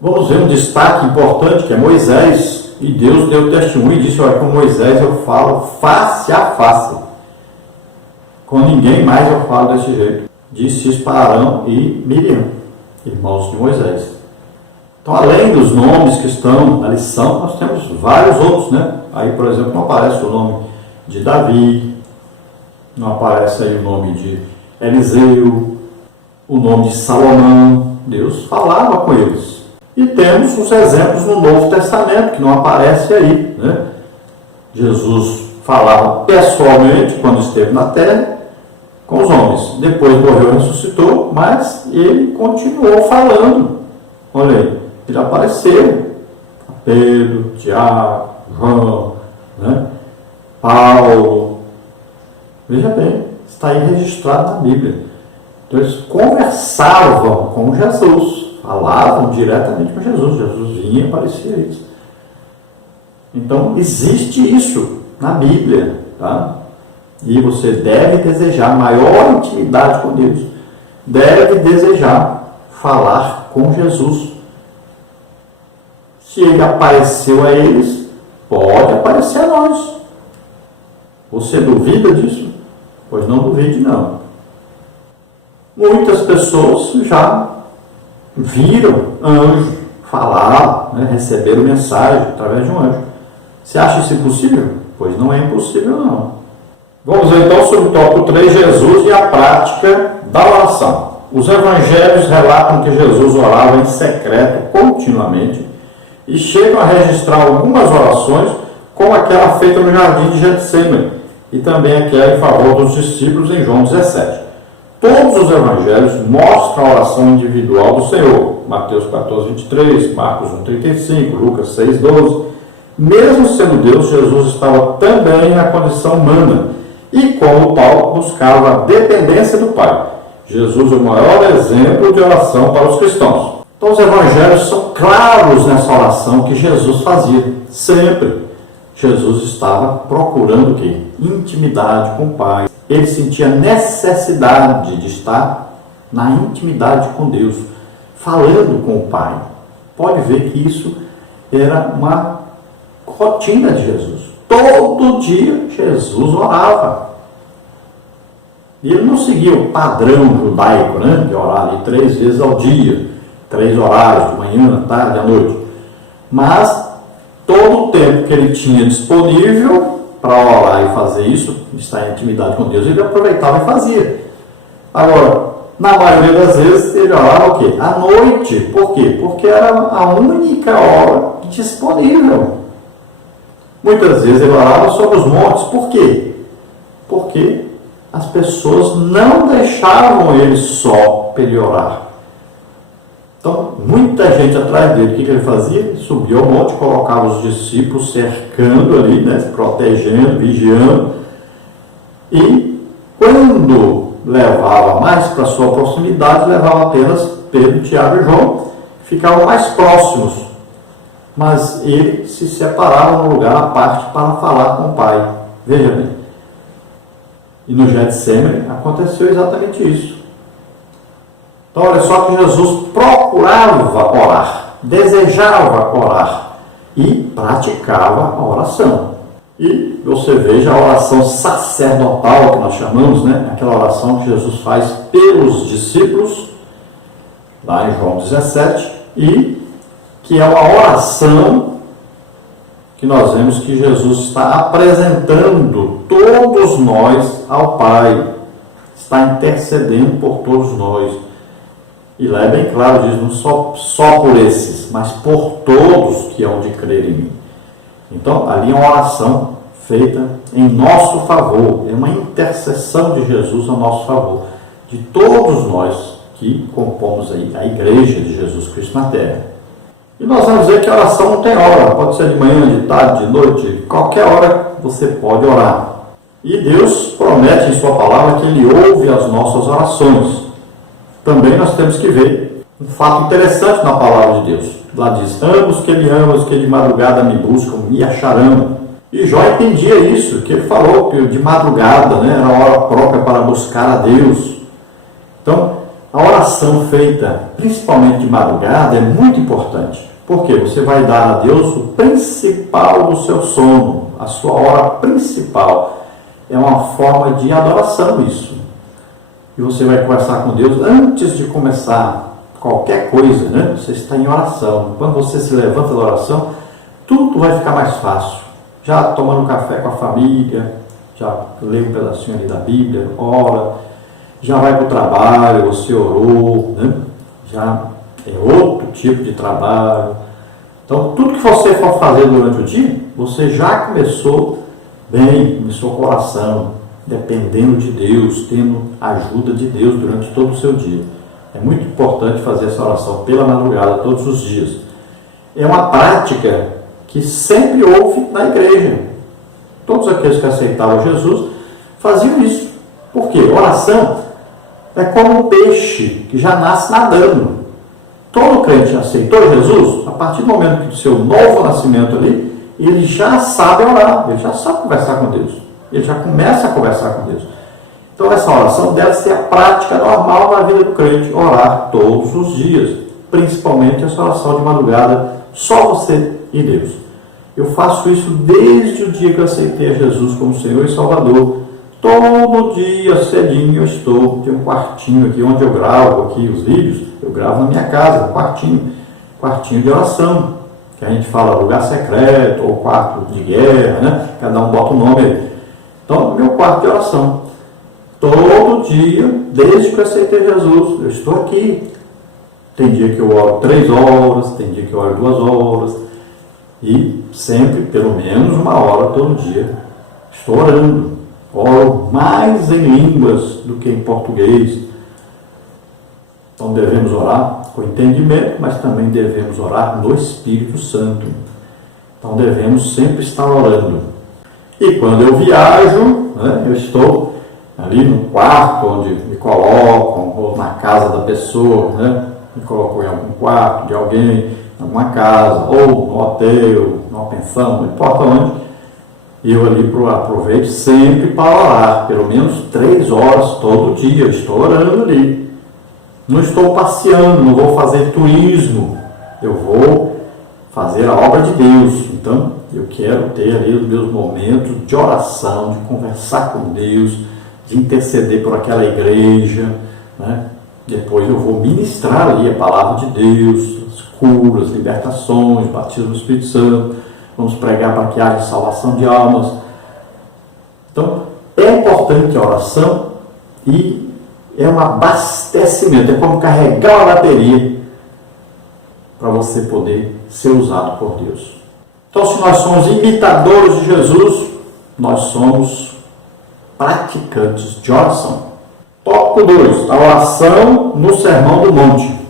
Vamos ver um destaque importante, que é Moisés. E Deus deu testemunho e disse: olha, com Moisés eu falo face a face. Com ninguém mais eu falo desse jeito. Disse isso para Arão e Miriam, irmãos de Moisés. Então, além dos nomes que estão na lição, nós temos vários outros, né? Aí, por exemplo, não aparece o nome de Davi, não aparece aí o nome de Eliseu, o nome de Salomão. Deus falava com eles. E temos os exemplos no Novo Testamento, que não aparece aí, né? Jesus falava pessoalmente quando esteve na terra com os homens. Depois morreu e ressuscitou, mas ele continuou falando. Olha aí, ele apareceu a Pedro, Tiago, João, né? Paulo. Veja bem, está aí registrado na Bíblia. Então eles conversavam com Jesus, falavam diretamente com Jesus. Jesus vinha e aparecia isso. Então existe isso na Bíblia, tá? E você deve desejar maior intimidade com Deus. Deve desejar falar com Jesus. Se ele apareceu a eles, pode aparecer a nós. Você duvida disso? Pois não duvide, não. Muitas pessoas já viram anjo, falaram, né, receberam mensagem através de um anjo. Você acha isso impossível? Pois não é impossível, não. Vamos então sobre o tópico 3, Jesus e a prática da oração. Os evangelhos relatam que Jesus orava em secreto continuamente e chegam a registrar algumas orações, como aquela feita no jardim de Getsemane e também aquela em favor dos discípulos em João 17. Todos os evangelhos mostram a oração individual do Senhor. Mateus 14:23, Marcos 1:35, Lucas 6:12. Mesmo sendo Deus, Jesus estava também na condição humana e, como tal, buscava a dependência do Pai. Jesus é o maior exemplo de oração para os cristãos. Então, os evangelhos são claros nessa oração que Jesus fazia, sempre. Jesus estava procurando o quê? Intimidade com o Pai. Ele sentia necessidade de estar na intimidade com Deus, falando com o Pai. Pode ver que isso era uma rotina de Jesus. Todo dia Jesus orava. E ele não seguia o padrão judaico, né, de orar ali 3 vezes ao dia, 3 horários, de manhã, tarde, à noite. Mas todo o tempo que ele tinha disponível para orar e fazer isso, estar em intimidade com Deus, ele aproveitava e fazia. Agora, na maioria das vezes, ele orava o quê? À noite. Por quê? Porque era a única hora disponível. Muitas vezes ele orava sobre os montes. Por quê? Porque as pessoas não deixavam ele só para ele orar. Então, muita gente atrás dele, o que ele fazia? Ele subia ao monte, colocava os discípulos cercando ali, né, protegendo, vigiando. E quando levava mais para sua proximidade, levava apenas Pedro, Tiago e João, ficavam mais próximos. Mas ele se separava num lugar à parte para falar com o Pai. Veja bem. E no Getsemane aconteceu exatamente isso. Então, olha só que Jesus procurava orar, desejava orar e praticava a oração. E você veja a oração sacerdotal que nós chamamos, né? Aquela oração que Jesus faz pelos discípulos, lá em João 17, e que é uma oração que nós vemos que Jesus está apresentando todos nós ao Pai, está intercedendo por todos nós. E lá é bem claro, diz, não só por esses, mas por todos que hão de crer em mim. Então, ali é uma oração feita em nosso favor, é uma intercessão de Jesus a nosso favor, de todos nós que compomos aí a igreja de Jesus Cristo na terra. E nós vamos dizer que a oração não tem hora, pode ser de manhã, de tarde, de noite, qualquer hora você pode orar. E Deus promete em sua palavra que Ele ouve as nossas orações. Também nós temos que ver um fato interessante na palavra de Deus. Lá diz, ambos que Ele ama, os que de madrugada me buscam, me acharão. E Jó entendia isso, que ele falou que de madrugada, né, era a hora própria para buscar a Deus. Então, a oração feita principalmente de madrugada é muito importante. Porque você vai dar a Deus o principal do seu sono, a sua hora principal. É uma forma de adoração isso. E você vai conversar com Deus antes de começar qualquer coisa, né? Você está em oração. Quando você se levanta da oração, tudo vai ficar mais fácil. Já tomando café com a família, já lê um pedacinho ali da Bíblia, ora, já vai para o trabalho, você orou, né? Já é outro tipo de trabalho. Então, tudo que você for fazer durante o dia, você já começou bem, começou com oração, dependendo de Deus, tendo a ajuda de Deus durante todo o seu dia. É muito importante fazer essa oração pela madrugada, todos os dias. É uma prática que sempre houve na igreja. Todos aqueles que aceitavam Jesus faziam isso. Por quê? Oração é como um peixe que já nasce nadando. Todo crente aceitou Jesus, a partir do momento que o seu novo nascimento ali, ele já sabe orar, ele já sabe conversar com Deus. Ele já começa a conversar com Deus. Então essa oração deve ser a prática normal na vida do crente, orar todos os dias, principalmente essa oração de madrugada, só você e Deus. Eu faço isso desde o dia que eu aceitei a Jesus como Senhor e Salvador. Todo dia cedinho tem um quartinho aqui onde eu gravo aqui os vídeos, eu gravo na minha casa, um quartinho de oração, que a gente fala lugar secreto ou quarto de guerra, né? Cada um bota o nome aí. Então, meu quarto de oração. Todo dia, desde que eu aceitei Jesus, eu estou aqui. Tem dia que eu oro 3 horas, tem dia que eu oro 2 horas, e sempre, pelo menos 1 hora todo dia, estou orando. Oro mais em línguas do que em português. Então devemos orar com entendimento, mas também devemos orar no Espírito Santo. Então devemos sempre estar orando. E quando eu viajo, né, eu estou ali no quarto onde me colocam, ou na casa da pessoa, né, me colocam em algum quarto de alguém, em alguma casa, ou no hotel, numa pensão, não importa onde. Eu ali aproveito sempre para orar, pelo menos 3 horas todo dia, eu estou orando ali. Não estou passeando, não vou fazer turismo, eu vou fazer a obra de Deus. Então, eu quero ter ali os meus momentos de oração, de conversar com Deus, de interceder por aquela igreja, né? Depois eu vou ministrar ali a palavra de Deus, as curas, libertações, batismo do Espírito Santo. Vamos pregar para que haja salvação de almas. Então, é importante a oração e é um abastecimento, é como carregar uma bateria para você poder ser usado por Deus. Então, se nós somos imitadores de Jesus, nós somos praticantes de oração. Tópico 2, a oração no Sermão do Monte.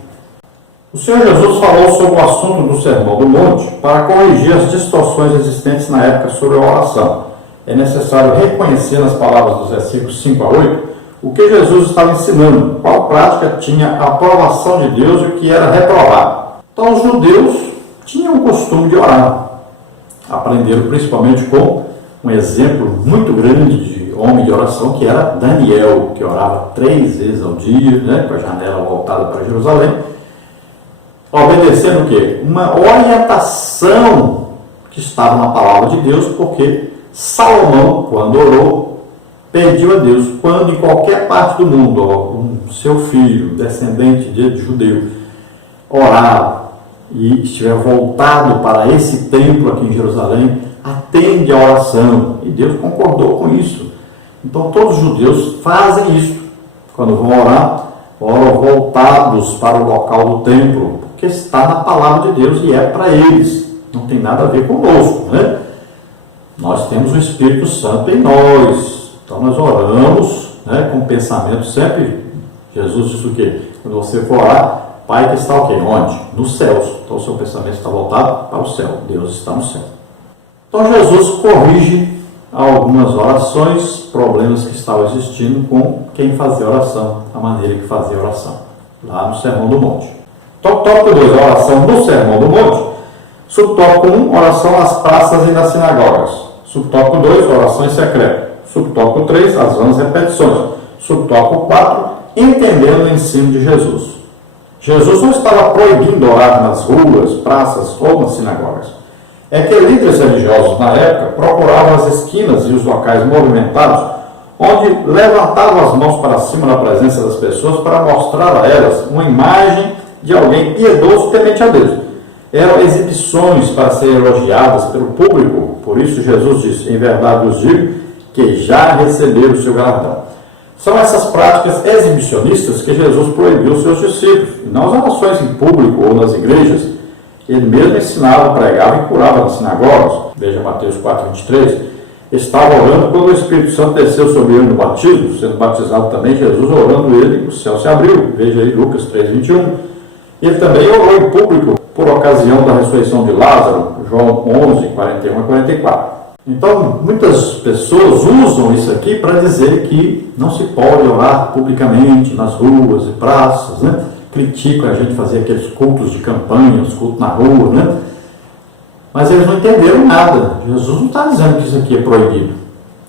O Senhor Jesus falou sobre o assunto do Sermão do Monte para corrigir as distorções existentes na época sobre a oração. É necessário reconhecer nas palavras dos versículos 5 a 8 o que Jesus estava ensinando, qual prática tinha a aprovação de Deus e o que era reprovado. Então os judeus tinham o costume de orar. Aprenderam principalmente com um exemplo muito grande de homem de oração, que era Daniel, que orava 3 vezes ao dia, né, com a janela voltada para Jerusalém, obedecendo o quê? Uma orientação que estava na palavra de Deus, porque Salomão, quando orou, pediu a Deus, quando em qualquer parte do mundo, um seu filho, descendente de judeu, orar e estiver voltado para esse templo aqui em Jerusalém, atende a oração. E Deus concordou com isso. Então todos os judeus fazem isso. Quando vão orar, oram voltados para o local do templo, porque está na palavra de Deus e é para eles. Não tem nada a ver conosco, né? Nós temos o Espírito Santo em nós. Então nós oramos, né, com pensamento sempre. Jesus disse o quê? Quando você for orar, Pai que está o quê? Onde? Nos céus. Então o seu pensamento está voltado para o céu. Deus está no céu. Então Jesus corrige algumas orações, problemas que estavam existindo com quem fazia oração, a maneira que fazia oração, lá no Sermão do Monte. Então, tópico 2, a oração no Sermão do Monte. Subtópico 1, oração nas praças e nas sinagogas. Subtópico 2, oração em secreto. Subtópico 3, as vãs repetições. Subtópico 4, entendendo o ensino de Jesus. Jesus não estava proibindo orar nas ruas, praças ou nas sinagogas. É que líderes religiosos na época procuravam as esquinas e os locais movimentados, onde levantavam as mãos para cima na presença das pessoas para mostrar a elas uma imagem de alguém piedoso e temente a Deus. Eram exibições para serem elogiadas pelo público. Por isso Jesus disse: em verdade vos digo que já receberam o seu galardão. São essas práticas exibicionistas que Jesus proibiu aos seus discípulos, e não as orações em público ou nas igrejas. Ele mesmo ensinava, pregava e curava nas sinagogas. Veja Mateus 4:23. Estava orando quando o Espírito Santo desceu sobre ele no batismo, sendo batizado também Jesus, orando ele, o céu se abriu. Veja aí Lucas 3:21. Ele também orou em público por ocasião da ressurreição de Lázaro, João 11:41-44. Então, muitas pessoas usam isso aqui para dizer que não se pode orar publicamente nas ruas e praças, né? Criticam a gente fazer aqueles cultos de campanha, os cultos na rua, né? Mas eles não entenderam nada. Jesus não está dizendo que isso aqui é proibido.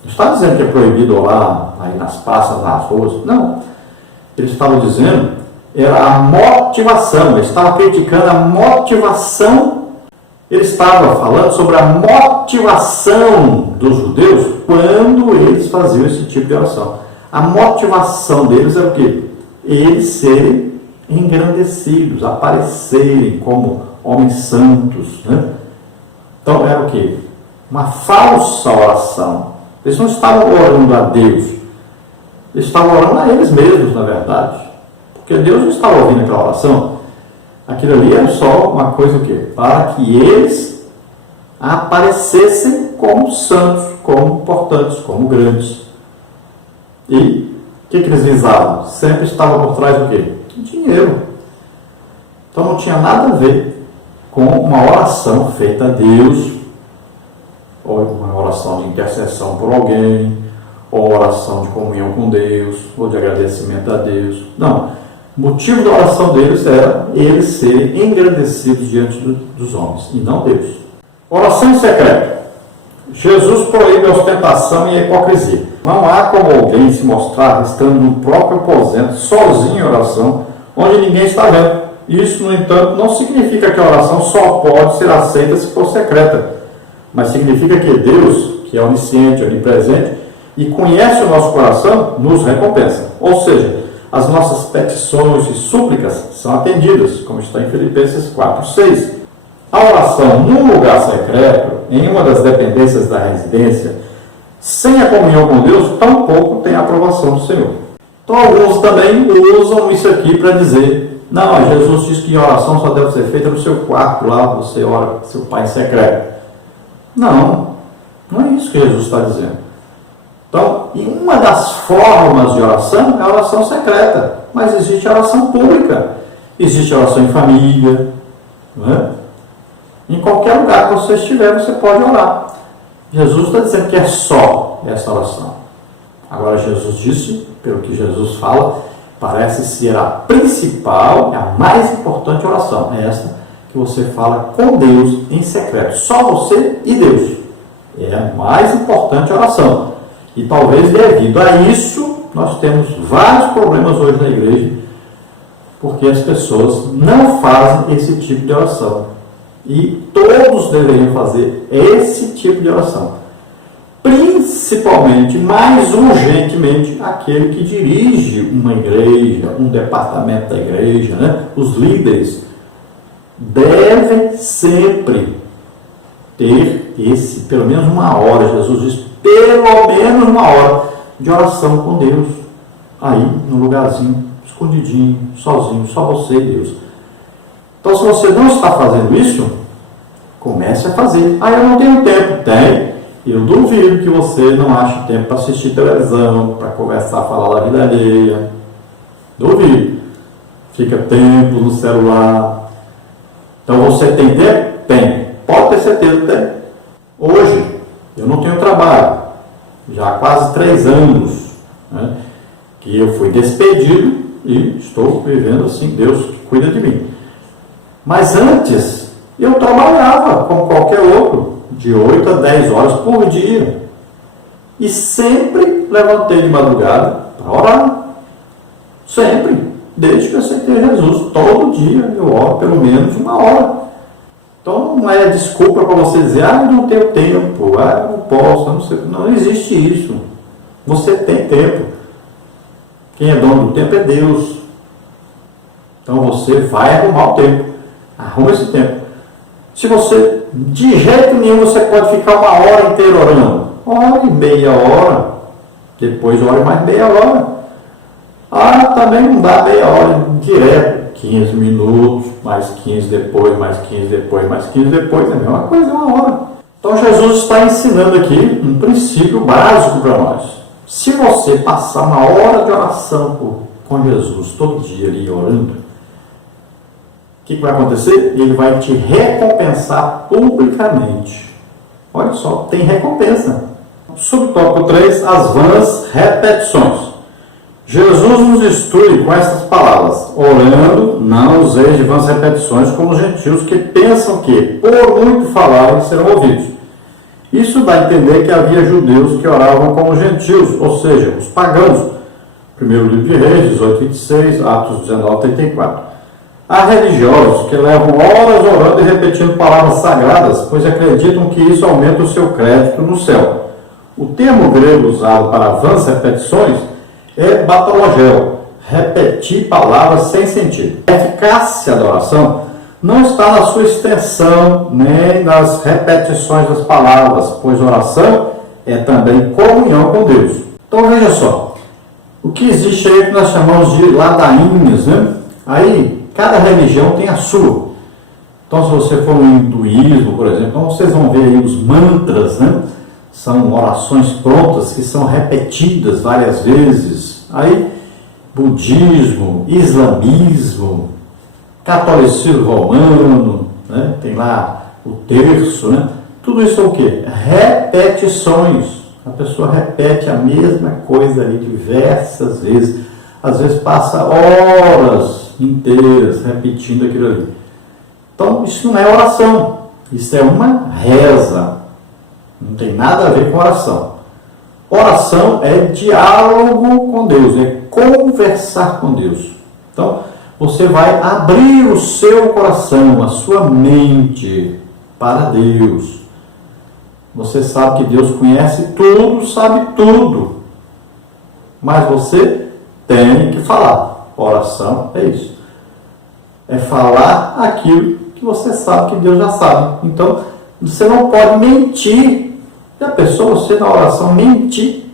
Não está dizendo que é proibido orar aí nas praças, nas ruas. Não. Ele estava dizendo, era a motivação. Ele estava criticando a motivação. Ele estava falando sobre a motivação dos judeus quando eles faziam esse tipo de oração. A motivação deles era o quê? Eles serem engrandecidos, aparecerem como homens santos, né? Então era o quê? Uma falsa oração. Eles não estavam orando a Deus. Eles estavam orando a eles mesmos, na verdade. Porque Deus não estava ouvindo aquela oração. Aquilo ali era só uma coisa o quê? Para que eles aparecessem como santos, como importantes, como grandes. E o que eles visavam? Sempre estava por trás do quê? Dinheiro. Então não tinha nada a ver com uma oração feita a Deus, ou uma oração de intercessão por alguém, ou oração de comunhão com Deus, ou de agradecimento a Deus. Não. O motivo da oração deles era eles serem engrandecidos diante dos homens, e não Deus. Oração em secreto. Jesus proíbe a ostentação e a hipocrisia. Não há como alguém se mostrar estando no próprio aposento, sozinho em oração, onde ninguém está vendo. Isso, no entanto, não significa que a oração só pode ser aceita se for secreta, mas significa que Deus, que é onisciente, onipresente e conhece o nosso coração, nos recompensa. Ou seja, as nossas petições e súplicas são atendidas, como está em Filipenses 4:6. A oração num lugar secreto, em uma das dependências da residência, sem a comunhão com Deus, tampouco tem a aprovação do Senhor. Então, alguns também usam isso aqui para dizer: não, Jesus diz que a oração só deve ser feita no seu quarto, lá você ora com seu Pai em secreto. Não, não é isso que Jesus está dizendo. Então, e uma das formas de oração é a oração secreta, mas existe a oração pública, existe a oração em família, não é? Em qualquer lugar que você estiver, você pode orar. Jesus está dizendo que é só essa oração. Agora, Jesus disse, pelo que Jesus fala, parece ser a principal, a mais importante oração. É essa que você fala com Deus em secreto. Só você e Deus. É a mais importante oração. E talvez devido a isso, nós temos vários problemas hoje na igreja, porque as pessoas não fazem esse tipo de oração. E todos deveriam fazer esse tipo de oração. Principalmente, mais urgentemente, aquele que dirige uma igreja, um departamento da igreja, né? Os líderes devem sempre ter esse, pelo menos uma hora, Jesus diz, pelo menos uma hora de oração com Deus, aí no lugarzinho, escondidinho, sozinho, só você e Deus. Então, se você não está fazendo isso, comece a fazer. Ah, eu não tenho tempo. Tem. Eu duvido que você não ache tempo para assistir televisão, para conversar, falar da vida alheia. Duvido. Fica tempo no celular. Então, você tem tempo? Tem. Pode ter certeza que tem. Hoje, eu não tenho trabalho. Já há quase 3 anos, né, que eu fui despedido e estou vivendo assim. Deus cuida de mim. Mas antes, eu trabalhava como qualquer outro, de 8 a 10 horas por dia. E sempre levantei de madrugada para orar. Sempre. Desde que eu aceitei Jesus. Todo dia eu oro pelo menos 1 hora. Então não é desculpa para você dizer, ah, eu não tenho tempo, ah, eu não posso, eu não sei. Não existe isso. Você tem tempo. Quem é dono do tempo é Deus. Então você vai arrumar o tempo. Arruma esse tempo. Se você, de jeito nenhum, você pode ficar 1 hora inteira orando. Ore meia hora. Depois ore mais meia hora. Também não dá meia hora direto, 15 minutos, mais 15 depois, mais 15 depois, mais 15 depois, é a mesma coisa, é uma hora. Então Jesus está ensinando aqui um princípio básico para nós. Se você passar uma hora de oração com Jesus todo dia ali orando, o que vai acontecer? Ele vai te recompensar publicamente. Olha só, tem recompensa. Subtópico 3, as vãs repetições. Jesus nos instrui com estas palavras: orando, não useis de vãs repetições como os gentios que pensam que, por muito falarem, serão ouvidos. Isso dá a entender que havia judeus que oravam como gentios, ou seja, os pagãos. Primeiro livro de Reis, 18:26, Atos 19:34. Há religiosos que levam horas orando e repetindo palavras sagradas, pois acreditam que isso aumenta o seu crédito no céu. O termo grego usado para vãs repetições é batologel, repetir palavras sem sentido. A eficácia da oração não está na sua extensão, nem nas repetições das palavras, pois oração é também comunhão com Deus. Então veja só, o que existe aí que nós chamamos de ladainhas, né? Aí, cada religião tem a sua. Então, se você for no hinduísmo, por exemplo, então vocês vão ver aí os mantras, né? São orações prontas que são repetidas várias vezes. Aí, budismo, islamismo, catolicismo romano, né? Tem lá o terço, né? Tudo isso é o quê? Repetições. A pessoa repete a mesma coisa ali diversas vezes. Às vezes passa horas inteiras repetindo aquilo ali. Então, isso não é oração. Isso é uma reza. Não tem nada a ver com oração. Oração é diálogo com Deus, é conversar com Deus. Então, você vai abrir o seu coração, a sua mente para Deus. Você sabe que Deus conhece tudo, sabe tudo. Mas você tem que falar. Oração é isso. É falar aquilo que você sabe que Deus já sabe. Então, você não pode mentir. Já pensou você na oração mentir?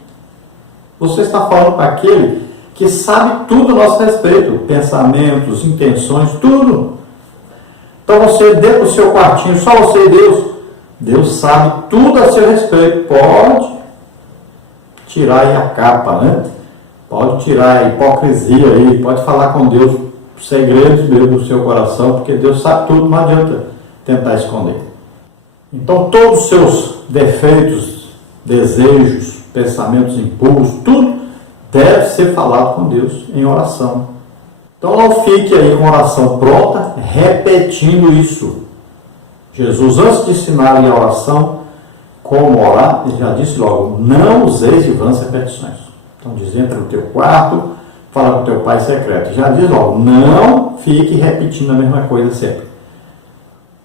Você está falando para aquele que sabe tudo a nosso respeito. Pensamentos, intenções, tudo. Então você, dentro do seu quartinho, só você e Deus. Deus sabe tudo a seu respeito. Pode tirar aí a capa, né? Pode tirar a hipocrisia aí. Pode falar com Deus segredos mesmo do seu coração, porque Deus sabe tudo, não adianta tentar esconder. Então todos os seus defeitos, desejos, pensamentos, impulsos, tudo deve ser falado com Deus em oração. Então não fique aí com oração pronta, repetindo isso. Jesus, antes de ensinar a oração, como orar, ele já disse logo: não useis de vãs repetições. Então diz: entra no teu quarto, fala com o teu pai secreto. Já diz logo: não fique repetindo a mesma coisa sempre.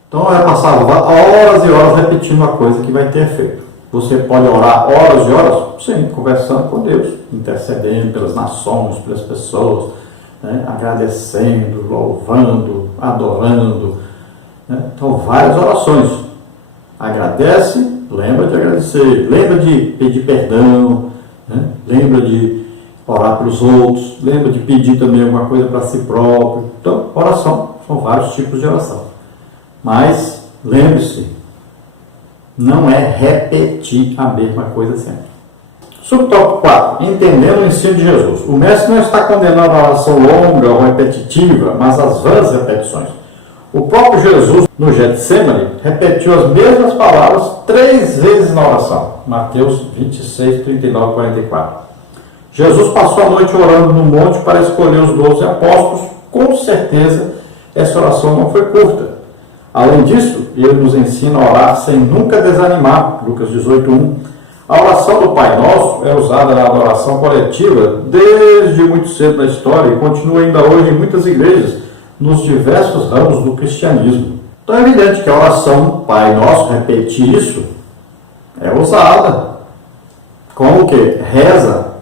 Então vai passar horas e horas repetindo uma coisa que vai ter efeito. Você pode orar horas e horas? Sim, conversando com Deus, intercedendo pelas nações, pelas pessoas, né? Agradecendo, louvando, adorando. Né? Então, várias orações. Agradece, lembra de agradecer, lembra de pedir perdão, né? Lembra de orar pelos outros, lembra de pedir também alguma coisa para si próprio. Então, oração, são vários tipos de oração. Mas, lembre-se, não é repetir a mesma coisa sempre. Subtópico 4. Entendendo o ensino de Jesus. O mestre não está condenando a oração longa ou repetitiva, mas as vãs repetições. O próprio Jesus, no Getsemane, repetiu as mesmas palavras 3 vezes na oração. Mateus 26, 39 e 44. Jesus passou a noite orando no monte para escolher os 12 apóstolos. Com certeza, essa oração não foi curta. Além disso, ele nos ensina a orar sem nunca desanimar. Lucas 18:1. A oração do Pai Nosso é usada na adoração coletiva desde muito cedo na história e continua ainda hoje em muitas igrejas, nos diversos ramos do cristianismo. Então é evidente que a oração Pai Nosso, repetir isso, é usada como o quê? Reza.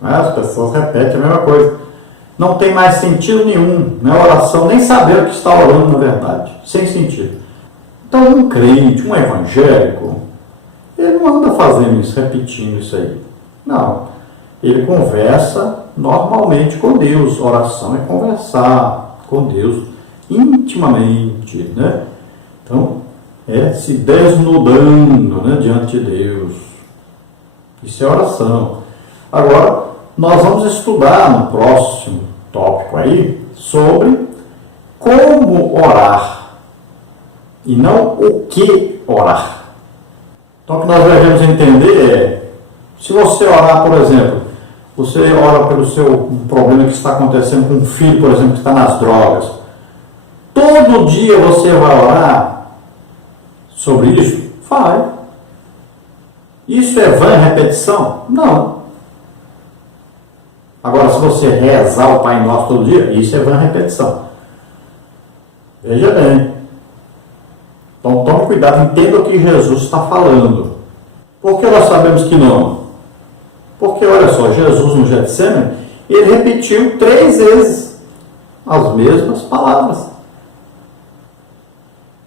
As pessoas repetem a mesma coisa. Não tem mais sentido nenhum, não é oração, nem saber o que está orando na verdade, sem sentido. Então um crente, um evangélico, ele não anda fazendo isso, repetindo isso aí. Não. ele conversa normalmente com Deus. Oração é conversar com Deus intimamente, né? Então, é se desnudando, né, diante de Deus. Isso é oração. Agora, nós vamos estudar no próximo tópico aí sobre como orar e não o que orar. Então, o que nós devemos entender é, se você orar, por exemplo, você ora pelo seu problema que está acontecendo com um filho, por exemplo, que está nas drogas. Todo dia você vai orar sobre isso? Vai. Isso é vã repetição? Não. Agora, se você rezar o Pai Nosso todo dia, isso é vã repetição. Veja bem. Então, tome cuidado, entenda o que Jesus está falando. Por que nós sabemos que não? Porque, olha só, Jesus no Getsemane, ele repetiu 3 vezes as mesmas palavras.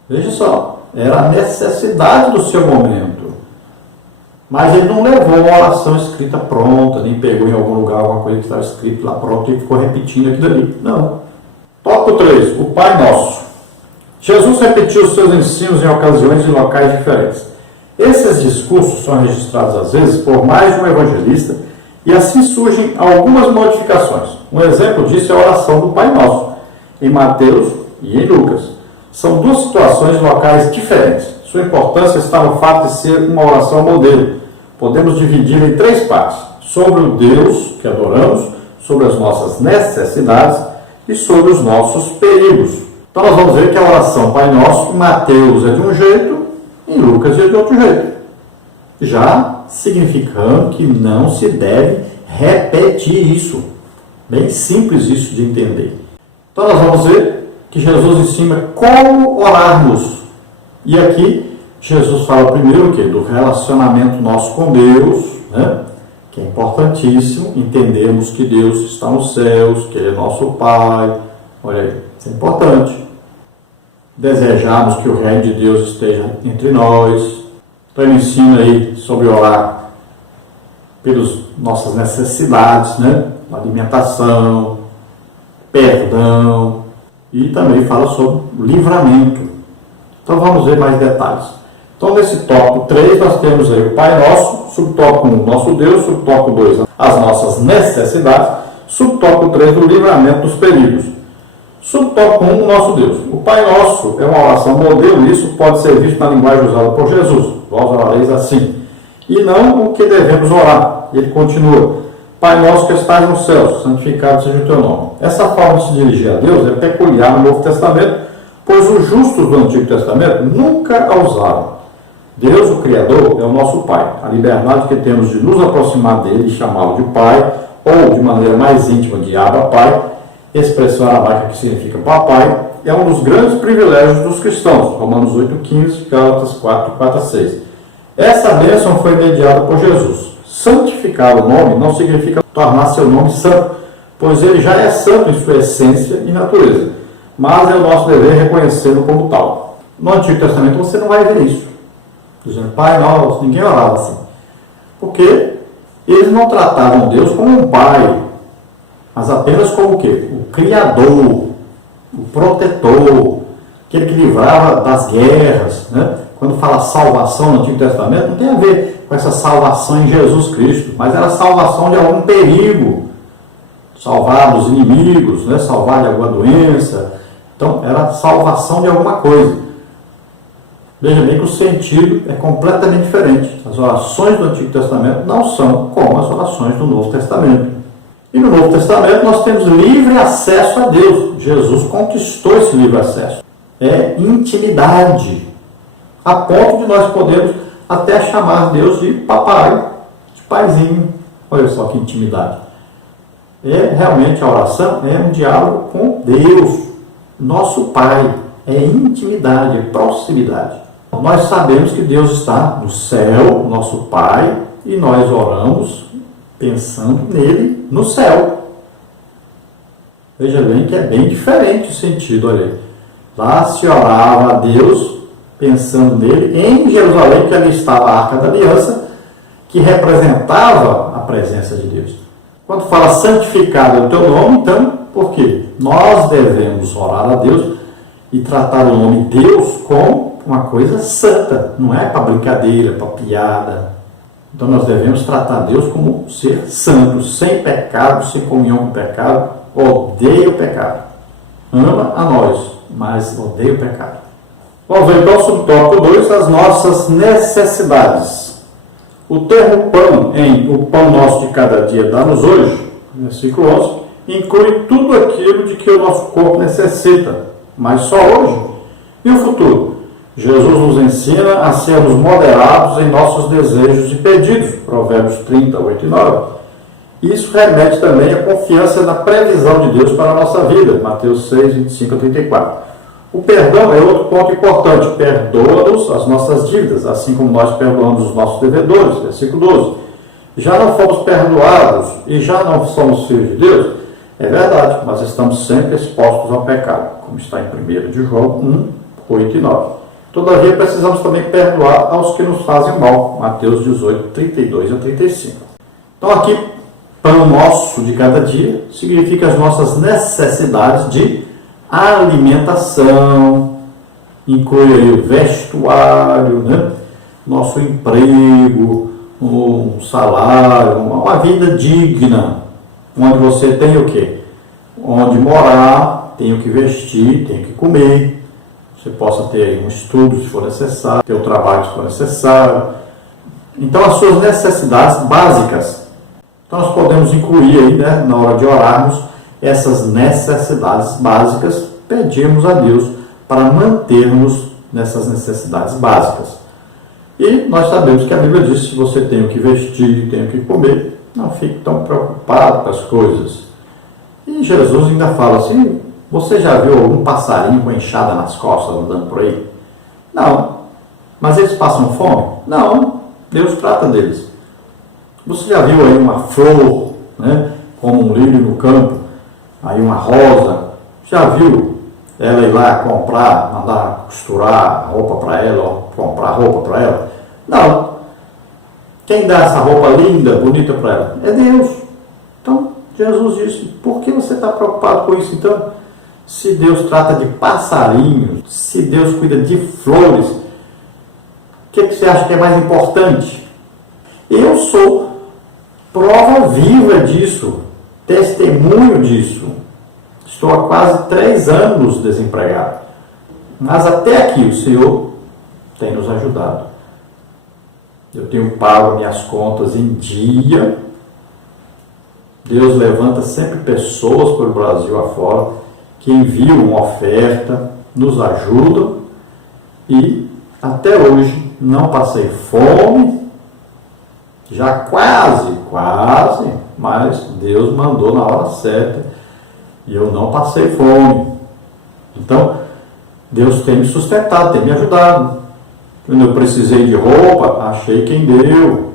Veja só, era a necessidade do seu momento. Mas ele não levou uma oração escrita pronta, nem pegou em algum lugar alguma coisa que estava escrito lá pronto e ficou repetindo aquilo ali. Não. Tópico 3, o Pai Nosso. Jesus repetiu os seus ensinos em ocasiões e locais diferentes. Esses discursos são registrados às vezes por mais de um evangelista e assim surgem algumas modificações. Um exemplo disso é a oração do Pai Nosso, em Mateus e em Lucas. São 2 situações e locais diferentes. Sua importância está no fato de ser uma oração modelo. Podemos dividir em 3 partes: sobre o Deus que adoramos, sobre as nossas necessidades e sobre os nossos perigos. Então nós vamos ver que a oração Pai Nosso, em Mateus é de um jeito, em Lucas é de outro jeito. Já significando que não se deve repetir isso. Bem simples isso de entender. Então nós vamos ver que Jesus ensina como orarmos. E aqui Jesus fala primeiro o quê? Do relacionamento nosso com Deus, né? Que é importantíssimo. Entendemos que Deus está nos céus, que Ele é nosso Pai. Olha aí, isso é importante. Desejamos que o reino de Deus esteja entre nós. Então ele ensina aí sobre orar pelas nossas necessidades, né? Alimentação, perdão, e também fala sobre livramento. Então vamos ver mais detalhes. Então nesse tópico 3 nós temos aí o Pai Nosso, subtópico 1, nosso Deus, subtópico 2, as nossas necessidades, subtópico 3, o livramento dos perigos. Subtópico 1, nosso Deus. O Pai Nosso é uma oração modelo, e isso pode ser visto na linguagem usada por Jesus. Vós orareis assim. E não o que devemos orar. Ele continua: Pai Nosso que estás nos céus, santificado seja o teu nome. Essa forma de se dirigir a Deus é peculiar no Novo Testamento, pois os justos do Antigo Testamento nunca a usaram. Deus, o Criador, é o nosso Pai. A liberdade que temos de nos aproximar dele e chamá-lo de Pai, ou de maneira mais íntima de Abba Pai, expressão aramaica que significa papai, é um dos grandes privilégios dos cristãos. Romanos 8,15, Gálatas 4, 4 a 6. Essa bênção foi mediada por Jesus. Santificar o nome não significa tornar seu nome santo, pois ele já é santo em sua essência e natureza. Mas é o nosso dever reconhecê-lo como tal. No Antigo Testamento você não vai ver isso. Dizendo, Pai Nosso, ninguém orava assim. Porque eles não tratavam Deus como um pai, mas apenas como o quê? O Criador, o protetor, aquele que livrava das guerras, né? Quando fala salvação no Antigo Testamento, não tem a ver com essa salvação em Jesus Cristo, mas era salvação de algum perigo, salvar dos inimigos, né? Salvar de alguma doença. Então, era salvação de alguma coisa. Veja bem que o sentido é completamente diferente. As orações do Antigo Testamento não são como as orações do Novo Testamento. E no Novo Testamento nós temos livre acesso a Deus. Jesus conquistou esse livre acesso. É intimidade. A ponto de nós podermos até chamar Deus de papai, de paizinho. Olha só que intimidade. Realmente a oração é um diálogo com Deus, nosso Pai. É intimidade, é proximidade. Nós sabemos que Deus está no céu, nosso Pai, e nós oramos pensando nele no céu. Veja bem que é bem diferente o sentido, olha aí. Lá se orava a Deus pensando nele em Jerusalém, que ali estava a Arca da Aliança, que representava a presença de Deus. Quando fala santificado é o teu nome, então, por quê? Nós devemos orar a Deus e tratar o nome Deus como uma coisa santa, não é para brincadeira, para piada. Então nós devemos tratar Deus como ser santo, sem pecado, sem comunhão com o pecado, odeia o pecado. Ama a nós, mas odeia o pecado. Vamos ver então o subtópico 2, as nossas necessidades. O termo pão em o pão nosso de cada dia dá-nos hoje, versículo 11, inclui tudo aquilo de que o nosso corpo necessita, mas só hoje. E o futuro? Jesus nos ensina a sermos moderados em nossos desejos e pedidos, Provérbios 30, 8 e 9. Isso remete também à confiança na previsão de Deus para a nossa vida, Mateus 6, 25 a 34. O perdão é outro ponto importante. Perdoa-nos as nossas dívidas, assim como nós perdoamos os nossos devedores, versículo 12. Já não fomos perdoados e já não somos filhos de Deus? É verdade, mas estamos sempre expostos ao pecado, como está em 1 de João 1, 8 e 9. Todavia, precisamos também perdoar aos que nos fazem mal, Mateus 18, 32 a 35. Então aqui, pão nosso de cada dia significa as nossas necessidades de alimentação, inclui aí o vestuário, né? Nosso emprego, um salário, uma vida digna, onde você tem o quê? Onde morar, tem o que vestir, tem o que comer, você possa ter um estudo se for necessário, ter um trabalho se for necessário. Então as suas necessidades básicas. Então nós podemos incluir aí, né, na hora de orarmos, essas necessidades básicas, pedimos a Deus para mantermos nessas necessidades básicas. E nós sabemos que a Bíblia diz que se você tem o que vestir, tem o que comer, não fique tão preocupado com as coisas. E Jesus ainda fala assim, você já viu algum passarinho com enxada nas costas andando por aí? Não. Mas eles passam fome? Não. Deus trata deles. Você já viu aí uma flor, né, como um lírio no campo, aí uma rosa? Já viu ela ir lá comprar, mandar costurar roupa para ela, ou comprar roupa para ela? Não. Quem dá essa roupa linda, bonita para ela? É Deus. Então, Jesus disse, por que você está preocupado com isso então? Se Deus trata de passarinhos, se Deus cuida de flores, o que você acha que é mais importante? Eu sou prova viva disso, testemunho disso. Estou há quase 3 anos desempregado. Mas até aqui o Senhor tem nos ajudado. Eu tenho pago minhas contas em dia. Deus levanta sempre pessoas pelo Brasil afora que enviam uma oferta, nos ajudam e até hoje não passei fome, já quase, mas Deus mandou na hora certa e eu não passei fome. Então, Deus tem me sustentado, tem me ajudado. Quando eu precisei de roupa, achei quem deu.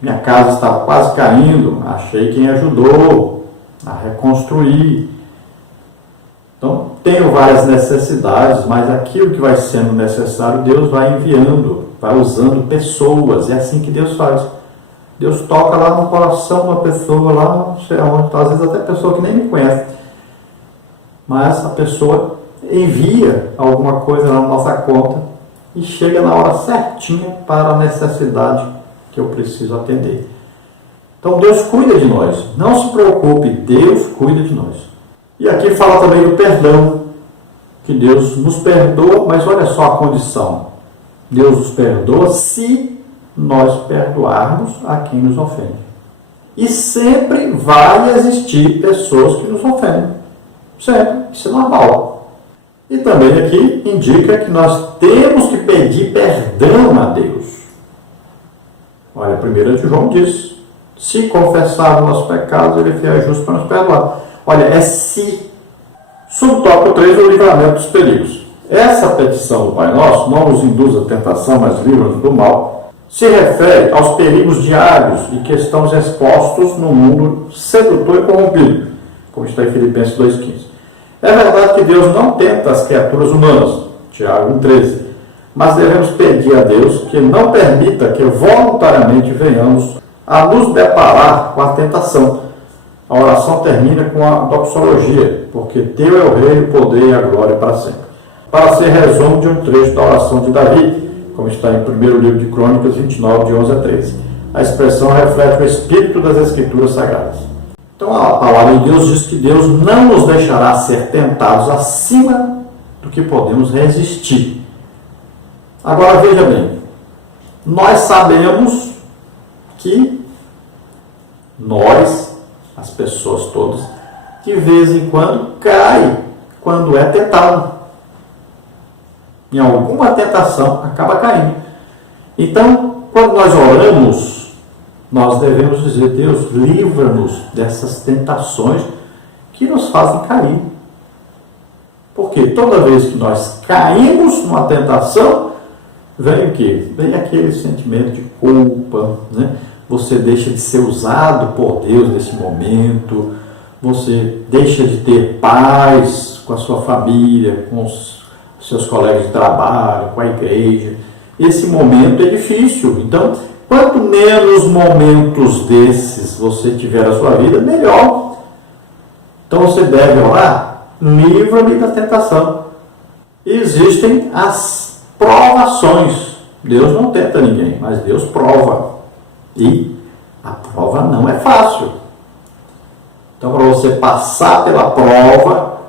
Minha casa estava quase caindo, achei quem ajudou a reconstruir. Então, tenho várias necessidades, mas aquilo que vai sendo necessário, Deus vai enviando, vai usando pessoas. É assim que Deus faz. Deus toca lá no coração de uma pessoa, lá não sei onde, às vezes até pessoa que nem me conhece. Mas a pessoa envia alguma coisa na nossa conta e chega na hora certinha para a necessidade que eu preciso atender. Então Deus cuida de nós. Não se preocupe, Deus cuida de nós. E aqui fala também do perdão, que Deus nos perdoa, mas olha só a condição. Deus nos perdoa se nós perdoarmos a quem nos ofende. E sempre vai existir pessoas que nos ofendem. Sempre, isso é normal. E também aqui indica que nós temos que pedir perdão a Deus. Olha, 1 de João diz, se confessarmos nossos pecados, Ele é fiel e justo para nos perdoar. Olha, é se. Subtópico 3, o livramento dos perigos. Essa petição do Pai Nosso, não nos induz à tentação, mas livra-nos do mal, se refere aos perigos diários e que estamos expostos no mundo sedutor e corrompido, como está em Filipenses 2,15. É verdade que Deus não tenta as criaturas humanas, Tiago 1,13, mas devemos pedir a Deus que não permita que voluntariamente venhamos a nos deparar com a tentação. A oração termina com a doxologia, porque teu é o reino, o poder e a glória para sempre. Para ser resumo de um trecho da oração de Davi, como está em 1º livro de Crônicas 29, de 11 a 13. A expressão reflete o espírito das Escrituras Sagradas. Então a palavra de Deus diz que Deus não nos deixará ser tentados acima do que podemos resistir. Agora veja bem, nós sabemos que nós, as pessoas todas, de vez em quando cai quando é tentado. Em alguma tentação acaba caindo. Então, quando nós oramos, nós devemos dizer: Deus, livra-nos dessas tentações que nos fazem cair. Porque toda vez que nós caímos numa tentação, vem o quê? Vem aquele sentimento de culpa, né? Você deixa de ser usado por Deus nesse momento, você deixa de ter paz com a sua família, com os seus colegas de trabalho, com a igreja. Esse momento é difícil. Então, quanto menos momentos desses você tiver na sua vida, melhor. Então você deve orar: livra-me da tentação. Existem as provações. Deus não tenta ninguém, mas Deus prova. E a prova não é fácil. Então, para você passar pela prova,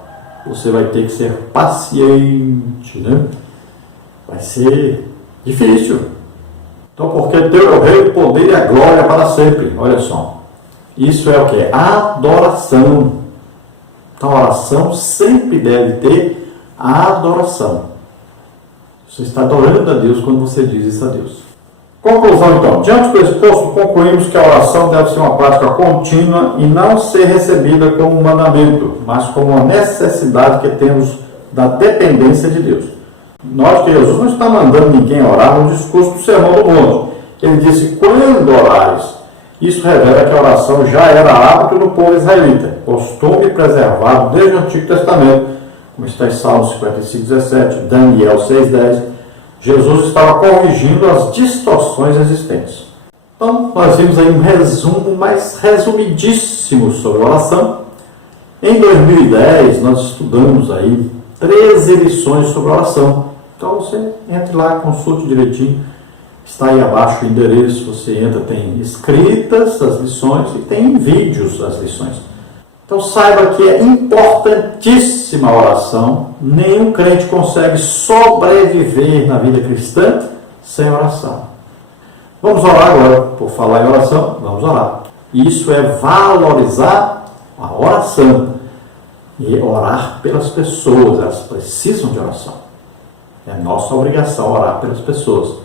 você vai ter que ser paciente, né? Vai ser difícil. Então, porque teu é o reino, o poder e a glória para sempre. Olha só. Isso é o que? Adoração. Então, a oração sempre deve ter adoração. Você está adorando a Deus quando você diz isso a Deus. Conclusão, então. Diante do exposto, concluímos que a oração deve ser uma prática contínua e não ser recebida como um mandamento, mas como uma necessidade que temos da dependência de Deus. Note que Jesus não está mandando ninguém orar no discurso do Sermão do Monte. Ele disse: quando orares. Isso revela que a oração já era hábito do povo israelita, costume preservado desde o Antigo Testamento, como está em Salmos 55:17, Daniel 6:10. Jesus estava corrigindo as distorções existentes. Então, nós vimos aí um resumo mais resumidíssimo sobre oração. Em 2010, nós estudamos aí 13 lições sobre oração. Então, você entre lá, consulte direitinho. Está aí abaixo o endereço, você entra, tem escritas as lições e tem vídeos as lições. Então saiba que é importantíssima a oração. Nenhum crente consegue sobreviver na vida cristã sem oração. Vamos orar agora. Por falar em oração, vamos orar. Isso é valorizar a oração e orar pelas pessoas. Elas precisam de oração. É nossa obrigação orar pelas pessoas.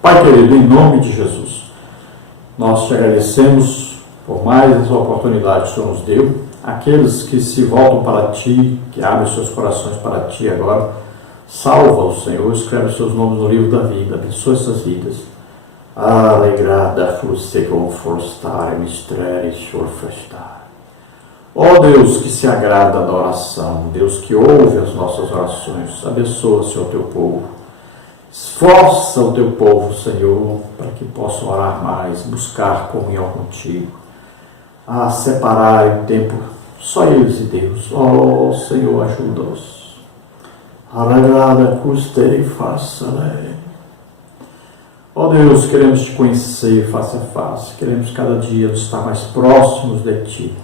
Pai querido, em nome de Jesus, nós te agradecemos por mais essa oportunidade que o Senhor nos deu. Aqueles que se voltam para Ti, que abrem seus corações para Ti agora, salva-os, Senhor, escreve seus nomes no livro da vida, abençoa essas vidas. Alegrada fosse confortar mistérios orfestar. Ó Deus que se agrada da oração, Deus que ouve as nossas orações, abençoa, Senhor, teu povo. Esforça o teu povo, Senhor, para que possam orar mais, buscar comunhão contigo, a separar o tempo só eles e Deus. Ó Senhor, ajuda-os. Arreglada, custe e faça. Ó Deus, queremos te conhecer face a face, queremos cada dia estar mais próximos de ti.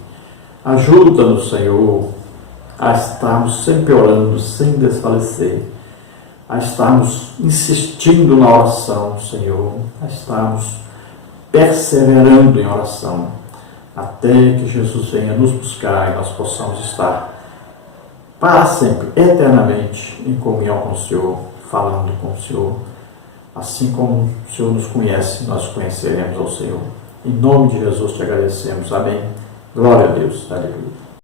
Ajuda-nos, Senhor, a estarmos sempre orando, sem desfalecer, a estarmos insistindo na oração, Senhor, a estarmos perseverando em oração, até que Jesus venha nos buscar e nós possamos estar para sempre, eternamente, em comunhão com o Senhor, falando com o Senhor. Assim como o Senhor nos conhece, nós conheceremos ao Senhor. Em nome de Jesus te agradecemos. Amém. Glória a Deus. Aleluia.